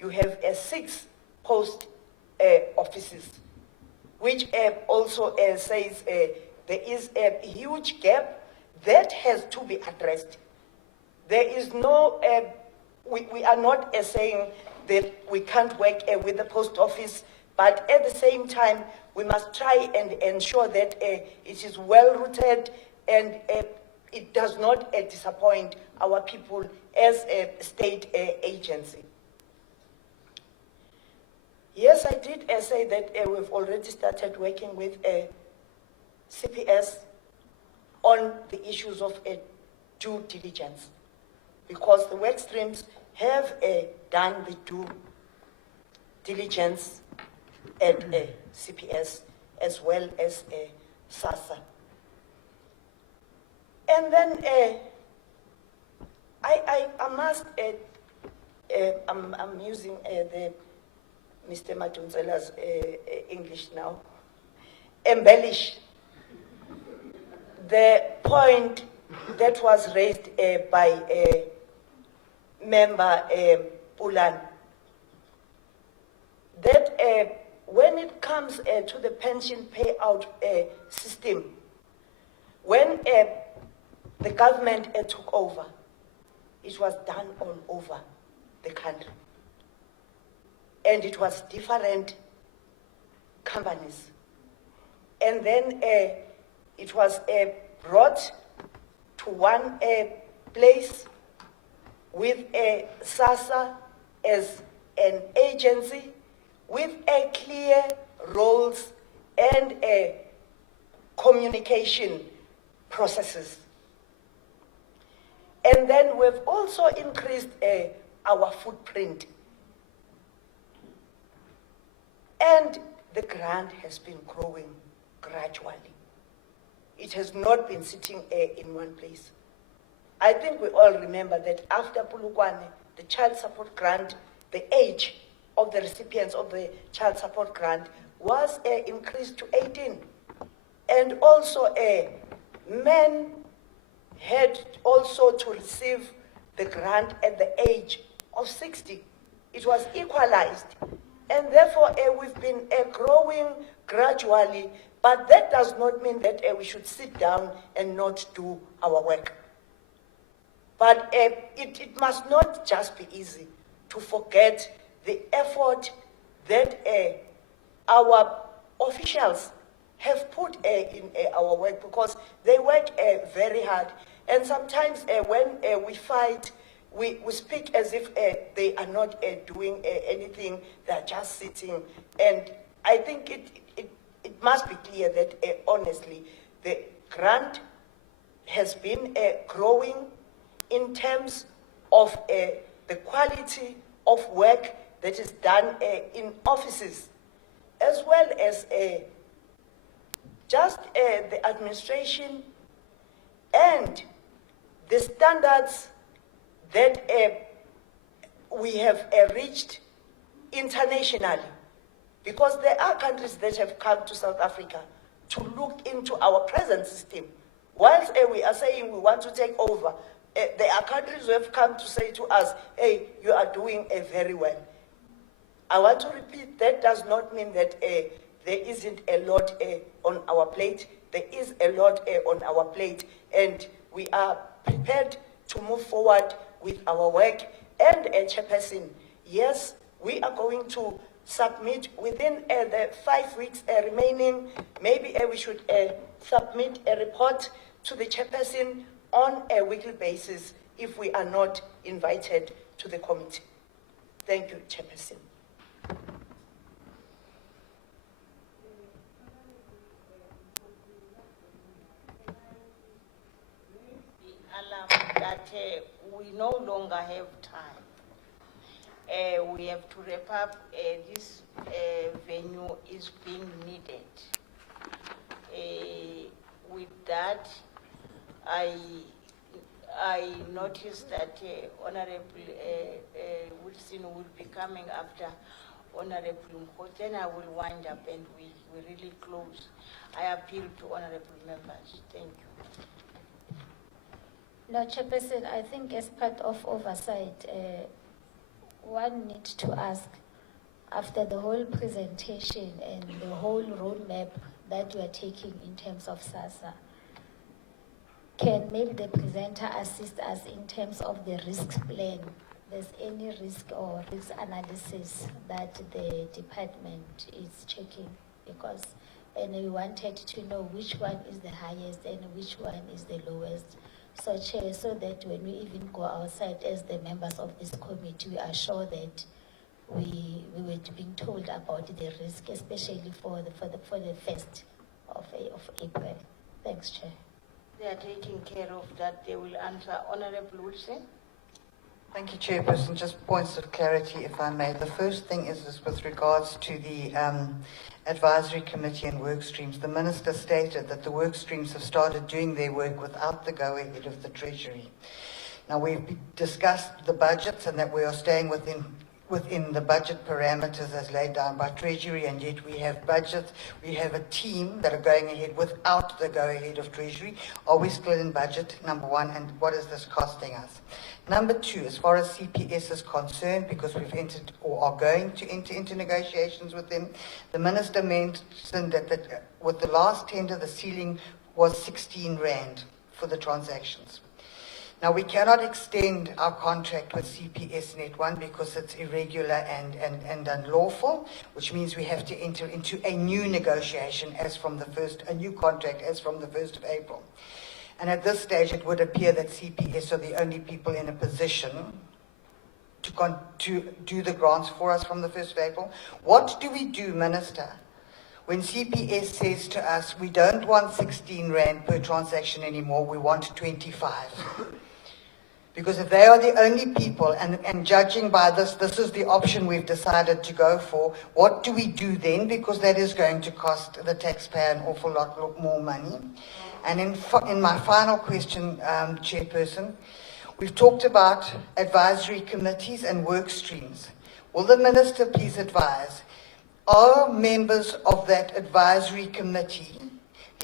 you have 6 post offices, which also says there is a huge gap that has to be addressed. There is no, we are not saying that we can't work with the post office, but at the same time, we must try and ensure that it is well rooted and it does not disappoint our people as a state agency. Yes, I did say that we've already started working with CPS on the issues of due diligence, because the work streams have done the due diligence at CPS as well as Sassa. And then I must, I'm using the Mr. Matunzela's English now, embellish the point that was raised by member Pulan, that when it comes to the pension payout system, when the government took over, it was done all over the country. And it was different companies. And then it was brought to one place with Sassa as an agency with clear roles and communication processes. And then we've also increased our footprint. And the grant has been growing gradually. It has not been sitting in one place. I think we all remember that after Pulukwane, the child support grant, the age of the recipients of the child support grant was increased to 18. And also men had also to receive the grant at the age of 60. It was equalized. And therefore, we've been growing gradually, but that does not mean that we should sit down and not do our work. But it must not just be easy to forget the effort that our officials have put in our work, because they work very hard. And sometimes when we fight, we speak as if they are not doing anything, they're just sitting. And I think it must be clear that honestly, the grant has been growing in terms of the quality of work that is done in offices, as well as just the administration and the standards that we have reached internationally. Because there are countries that have come to South Africa to look into our present system. Whilst we are saying we want to take over, there are countries who have come to say to us, hey, you are doing very well. I want to repeat, that does not mean that there isn't a lot on our plate. There is a lot on our plate, and we are prepared to move forward with our work. And Chairperson, yes, we are going to submit within the 5 weeks remaining. Maybe we should submit a report to the Chairperson on a weekly basis if we are not invited to the committee. Thank you, Chairperson. That we no longer have time. We have to wrap up. This venue is being needed. With that, I noticed that Honorable Wilson will be coming after Honorable Mkhosi. Then I will wind up and we really close. I appeal to honorable members. Thank you. No, Chairperson, I think as part of oversight, one needs to ask, after the whole presentation and the whole roadmap that you are taking in terms of Sassa, can maybe the presenter assist us in terms of the risk plan? There's any risk or risk analysis that the department is checking? Because we wanted to know which one is the highest and which one is the lowest. So, Chair, so that when we even go outside as the members of this committee, we are sure that we were being told about the risk, especially for the 1st of April. Thanks, Chair. they are taking care of that, they will answer. Honorable Wilson? Thank you, Chairperson. Just points of clarity, if I may. The first thing is with regards to the advisory committee and work streams. The Minister stated that the work streams have started doing their work without the go-ahead of the Treasury. Now, we've discussed the budgets and that we are staying within the budget parameters as laid down by Treasury, and yet we have budgets, we have a team that are going ahead without the go-ahead of Treasury. Are we still in budget, number one, and what is this costing us? Number two, as far as CPS is concerned, because we've entered or are going to enter into negotiations with them, the Minister mentioned that with the last tender, the ceiling was 16 Rand for the transactions. Now, we cannot extend our contract with CPS Net 1 because it's irregular and unlawful, which means we have to enter into a new negotiation a new contract as from the 1st of April. And at this stage, it would appear that CPS are the only people in a position to do the grants for us from the 1st of April. What do we do, Minister, when CPS says to us, we don't want 16 Rand per transaction anymore, we want 25? Because if they are the only people, and judging by this is the option we've decided to go for, what do we do then? Because that is going to cost the taxpayer an awful lot more money. And in my final question, Chairperson, we've talked about advisory committees and work streams. Will the Minister please advise, are members of that advisory committee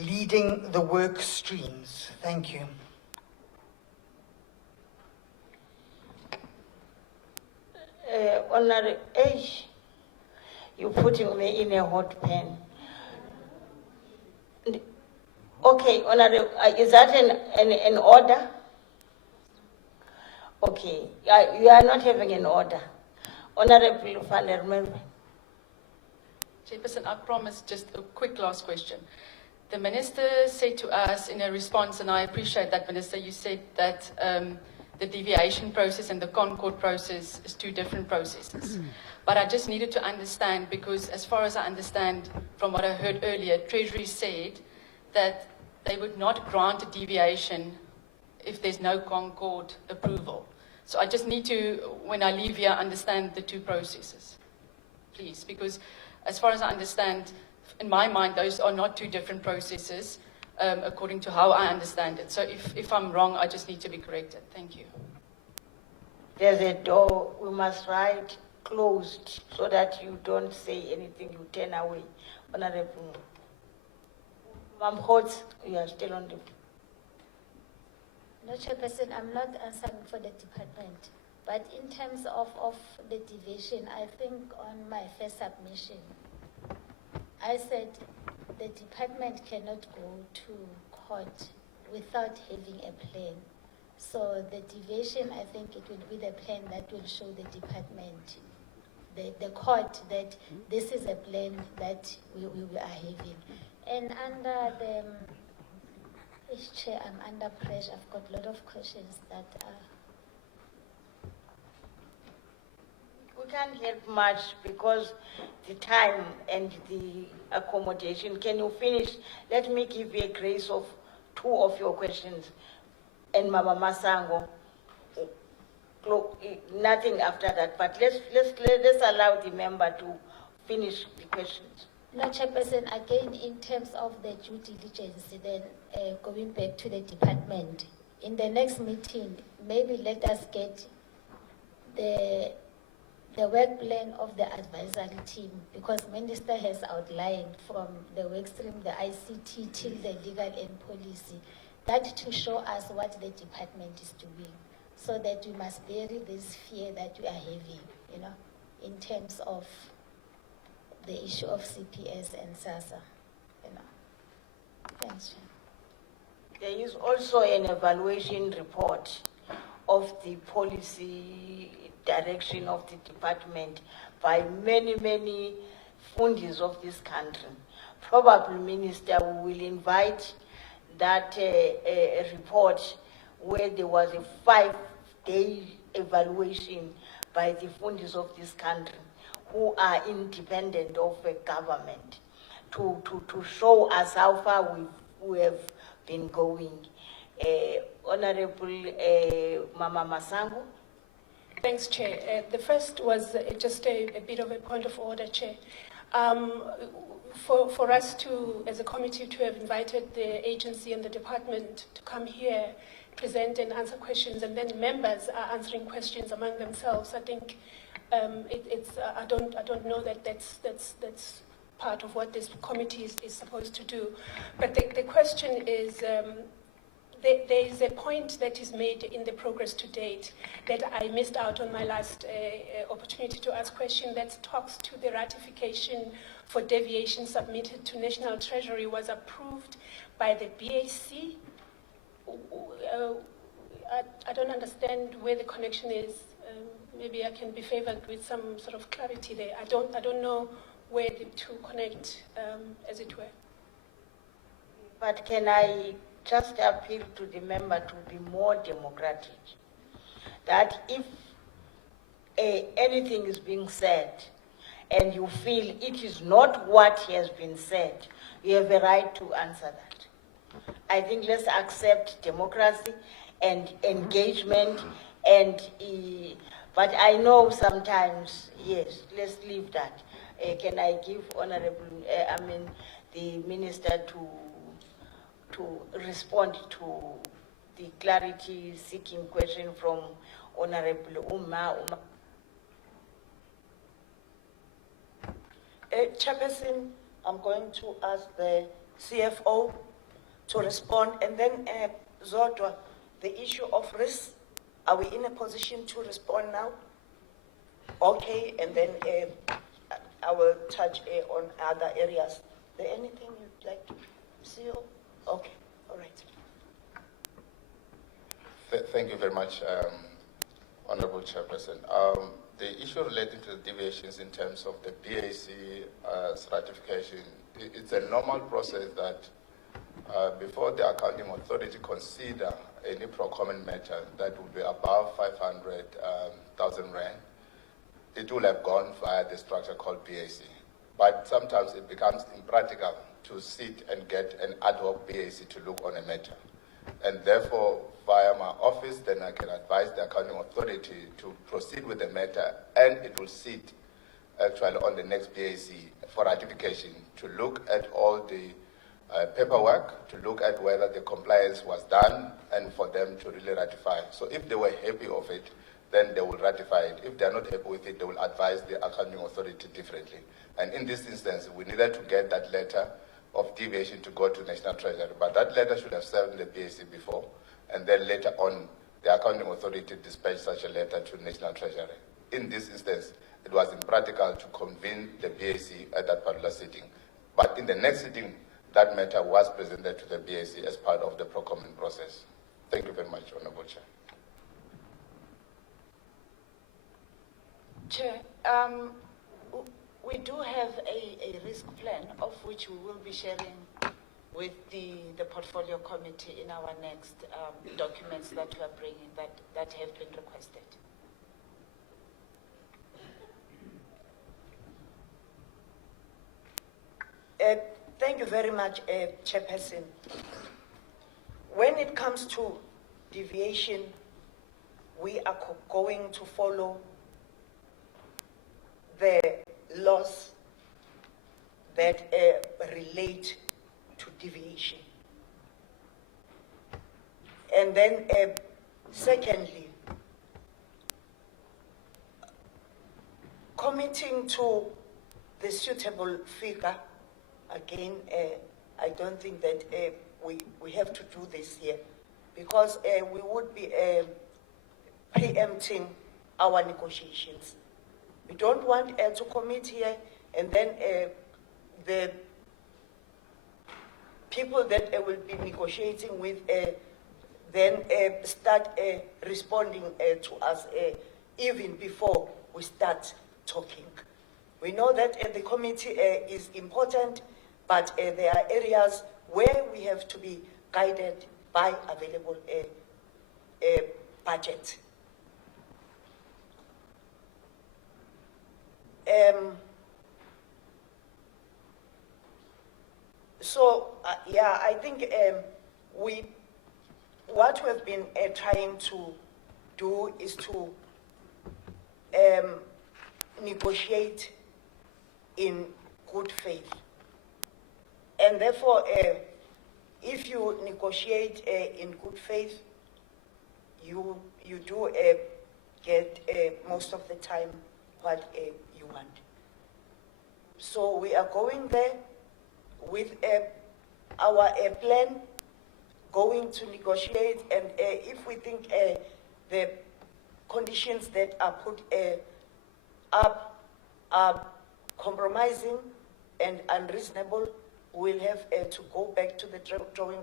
leading the work streams? Thank you. Honorable H, you're putting me in a hot pan. Okay, Honorable, is that an order? Okay, you are not having an order. Honorable Van der Merwe. Chairperson, I promise just a quick last question. The Minister said to us in a response, and I appreciate that, Minister, you said that the deviation process and the Concord process is two different processes. But I just needed to understand, because as far as I understand from what I heard earlier, Treasury said that they would not grant a deviation if there's no Concord approval. So I just need to, when I leave here, understand the two processes, please. Because as far as I understand, in my mind, those are not two different processes. According to how I understand it. So if I'm wrong, I just need to be corrected. Thank you. There's a door, we must write closed so that you don't say anything, you turn away. Honorable Ma'am Holtz, you are still on the... No, Chairperson, I'm not answering for the department. But in terms of the deviation, I think on my first submission, I said the department cannot go to court without having a plan. So the deviation, I think it will be the plan that will show the department, the court, that this is a plan that we are having. And under the, Chair, I'm under pressure. I've got a lot of questions that are... We can't help much because the time and the accommodation. Can you finish? Let me give you a grace of 2 of your questions. And Mama Masango, nothing after that. But let's allow the member to finish the questions. No, Chairperson, again, in terms of the due diligence, then going back to the department, in the next meeting, maybe let us get the work plan of the advisory team, because Minister has outlined from the work stream, the ICT till the legal and policy, that to show us what the department is doing, so that we must bury this fear that we are having, in terms of the issue of CPS and Sassa, Thanks, Chair. There is also an evaluation report of the policy direction of the department by many fundis of this country. Probably, Minister, we will invite that a report where there was a 5-day evaluation by the fundis of this country who are independent of a government to show us how far we have been going. Honorable Mama Masango. Thanks, Chair. The first was just a bit of a point of order, Chair. For us to, as a committee, to have invited the agency and the department to come here, present and answer questions, and then members are answering questions among themselves, I think I don't know that that's part of what this committee is supposed to do. But the question is, there is a point that is made in the progress to date that I missed out on my last opportunity to ask question that talks to the ratification for deviation submitted to National Treasury was approved by the BAC. I don't understand where the connection is. Maybe I can be favored with some sort of clarity there. I don't know where the two connect, as it were. But can I just appeal to the member to be more democratic? That if anything is being said and you feel it is not what has been said, you have a right to answer that. I think let's accept democracy and engagement but I know sometimes, yes, let's leave that. Can I give the minister to respond to the clarity seeking question from Honorable Uma. Chairperson, I'm going to ask the CFO to respond, and then Zodwa, the issue of risk, are we in a position to respond now? Okay, and then I will touch on other areas. Is there anything you'd like to see? Okay, all right. Thank you very much, Honorable Chairperson. The issue relating to the deviations in terms of the BAC ratification, it's a normal process that before the accounting authority consider any procurement matter that would be above 500,000 rand, it will have gone via the structure called BAC. But sometimes it becomes impractical to sit and get an ad hoc BAC to look on a matter. And therefore, via my office, then I can advise the accounting authority to proceed with the matter, and it will sit actually on the next BAC for ratification to look at all the paperwork, to look at whether the compliance was done, and for them to really ratify. So if they were happy of it, then they will ratify it. If they are not happy with it, they will advise the accounting authority differently. And in this instance, we needed to get that letter of deviation to go to National Treasury. But that letter should have served the BAC before, and then later on, the accounting authority dispatched such a letter to National Treasury. In this instance, it was impractical to convene the BAC at that particular sitting. But in the next sitting, that matter was presented to the BAC as part of the procurement process. Thank you very much, Honorable Chair. Chair, we do have a risk plan of which we will be sharing with the portfolio committee in our next documents that we are bringing that have been requested. Thank you very much, Chairperson. When it comes to deviation, we are going to follow the laws that relate to deviation. And then, secondly, committing to the suitable figure, again, I don't think that we have to do this here, because we would be preempting our negotiations. We don't want to commit here and then the people that will be negotiating with then start responding to us even before we start talking. We know that the committee is important, but there are areas where we have to be guided by available budget. So, yeah, I think we what we've been trying to do is to negotiate in good faith. And therefore, if you negotiate in good faith, you do get most of the time what you want. So we are going there with our plan, going to negotiate, and if we think the conditions that are put up are compromising and unreasonable, we'll have to go back to the drawing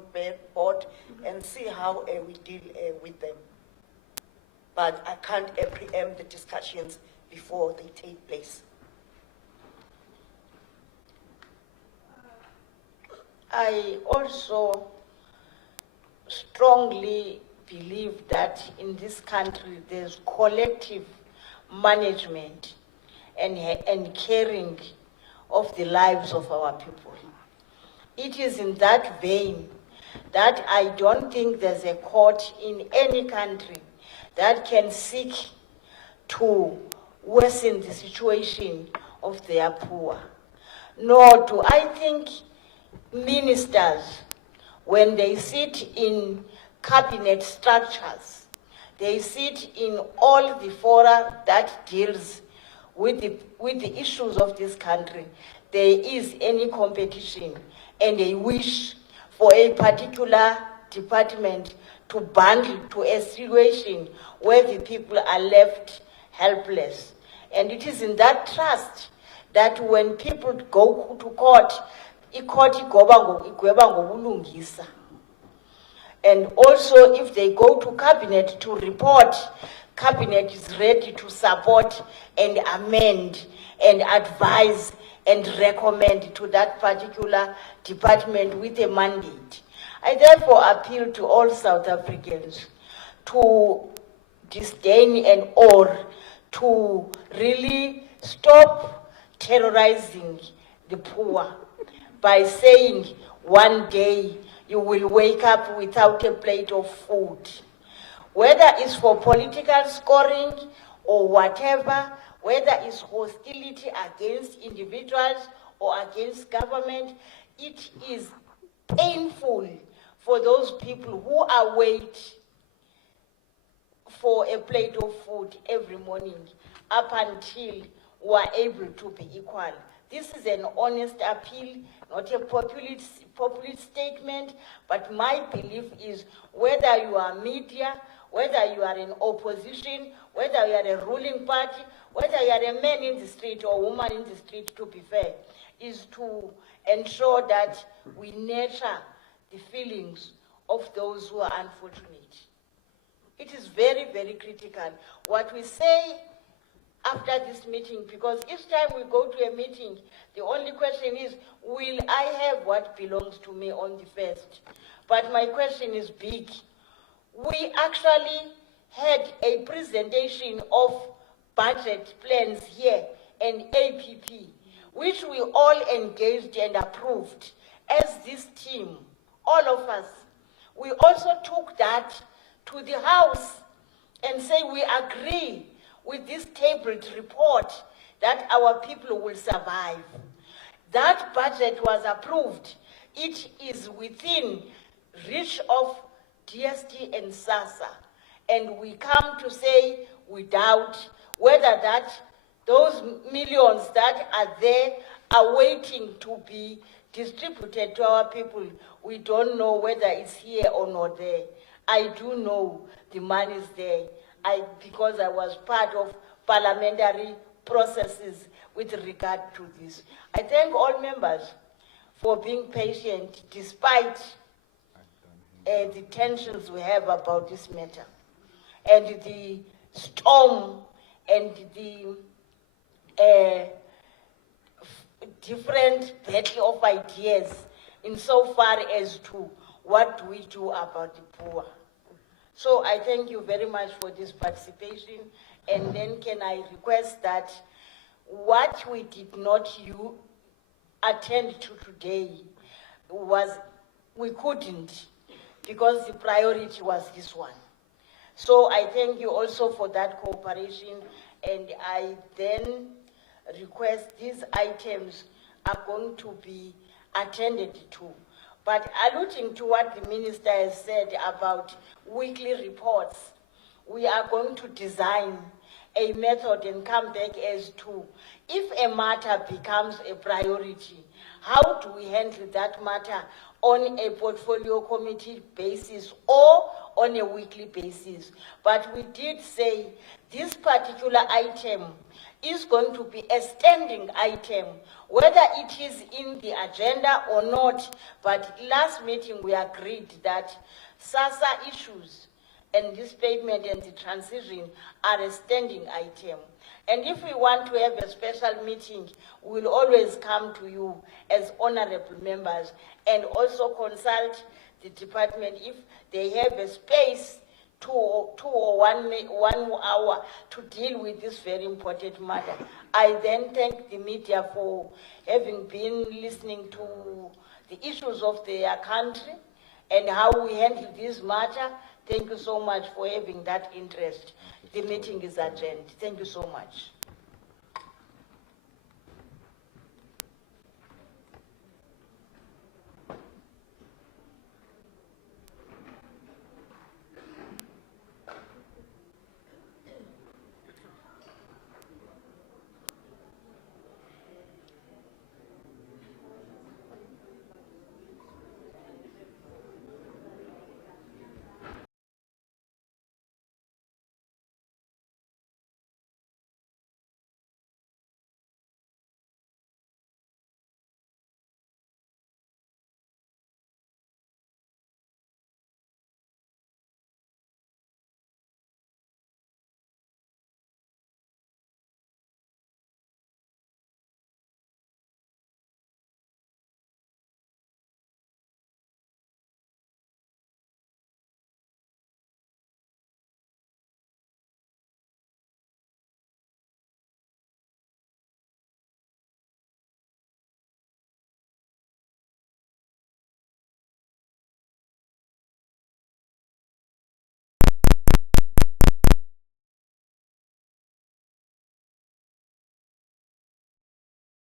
board and see how we deal with them. But I can't preempt the discussions before they take place. I also strongly believe that in this country there's collective management and caring of the lives of our people. It is in that vein that I don't think there's a court in any country that can seek to worsen the situation of their poor. Nor do I think ministers, when they sit in cabinet structures, they sit in all the fora that deals with the issues of this country, there is any competition and a wish for a particular department to bundle to a situation where the people are left helpless. And it is in that trust that when people go to court, i-court igweba ngobulungisa. And also if they go to cabinet to report, cabinet is ready to support and amend and advise and recommend to that particular department with a mandate. I therefore appeal to all South Africans to disdain and or to really stop terrorizing the poor by saying one day you will wake up without a plate of food. Whether it's for political scoring or whatever, whether it's hostility against individuals or against government, it is painful for those people who await for a plate of food every morning up until we are able to be equal. This is an honest appeal, not a populist statement, but my belief is whether you are media, whether you are in opposition, whether you are a ruling party, whether you are a man in the street or a woman in the street, to be fair, is to ensure that we nurture the feelings of those who are unfortunate. It is very, very critical what we say after this meeting, because each time we go to a meeting, the only question is, will I have what belongs to me on the first? But my question is big. We actually had a presentation of budget plans here and APP, which we all engaged and approved as this team, all of us. We also took that to the House and say we agree with this tabled report that our people will survive. That budget was approved. It is within reach of DST and Sassa. And we come to say we doubt whether that those millions that are there are waiting to be distributed to our people. We don't know whether it's here or not there. I do know the money is there. Because I was part of parliamentary processes with regard to this. I thank all members for being patient despite the tensions we have about this matter and the storm and the different battle of ideas insofar as to what do we do about the poor. So I thank you very much for this participation, and then can I request that what we did not attend to today was we couldn't because the priority was this one. So I thank you also for that cooperation, and I then request these items are going to be attended to. But alluding to what the minister has said about weekly reports, we are going to design a method and come back as to, if a matter becomes a priority, how do we handle that matter on a portfolio committee basis or on a weekly basis? But we did say this particular item is going to be a standing item, whether it is in the agenda or not. But last meeting we agreed that Sassa issues and this payment and the transition are a standing item. And if we want to have a special meeting, we'll always come to you as honorable members and also consult the department if they have a space, two or 1 hour to deal with this very important matter. I then thank the media for having been listening to the issues of their country and how we handle this matter. Thank you so much for having that interest. The meeting is adjourned. Thank you so much.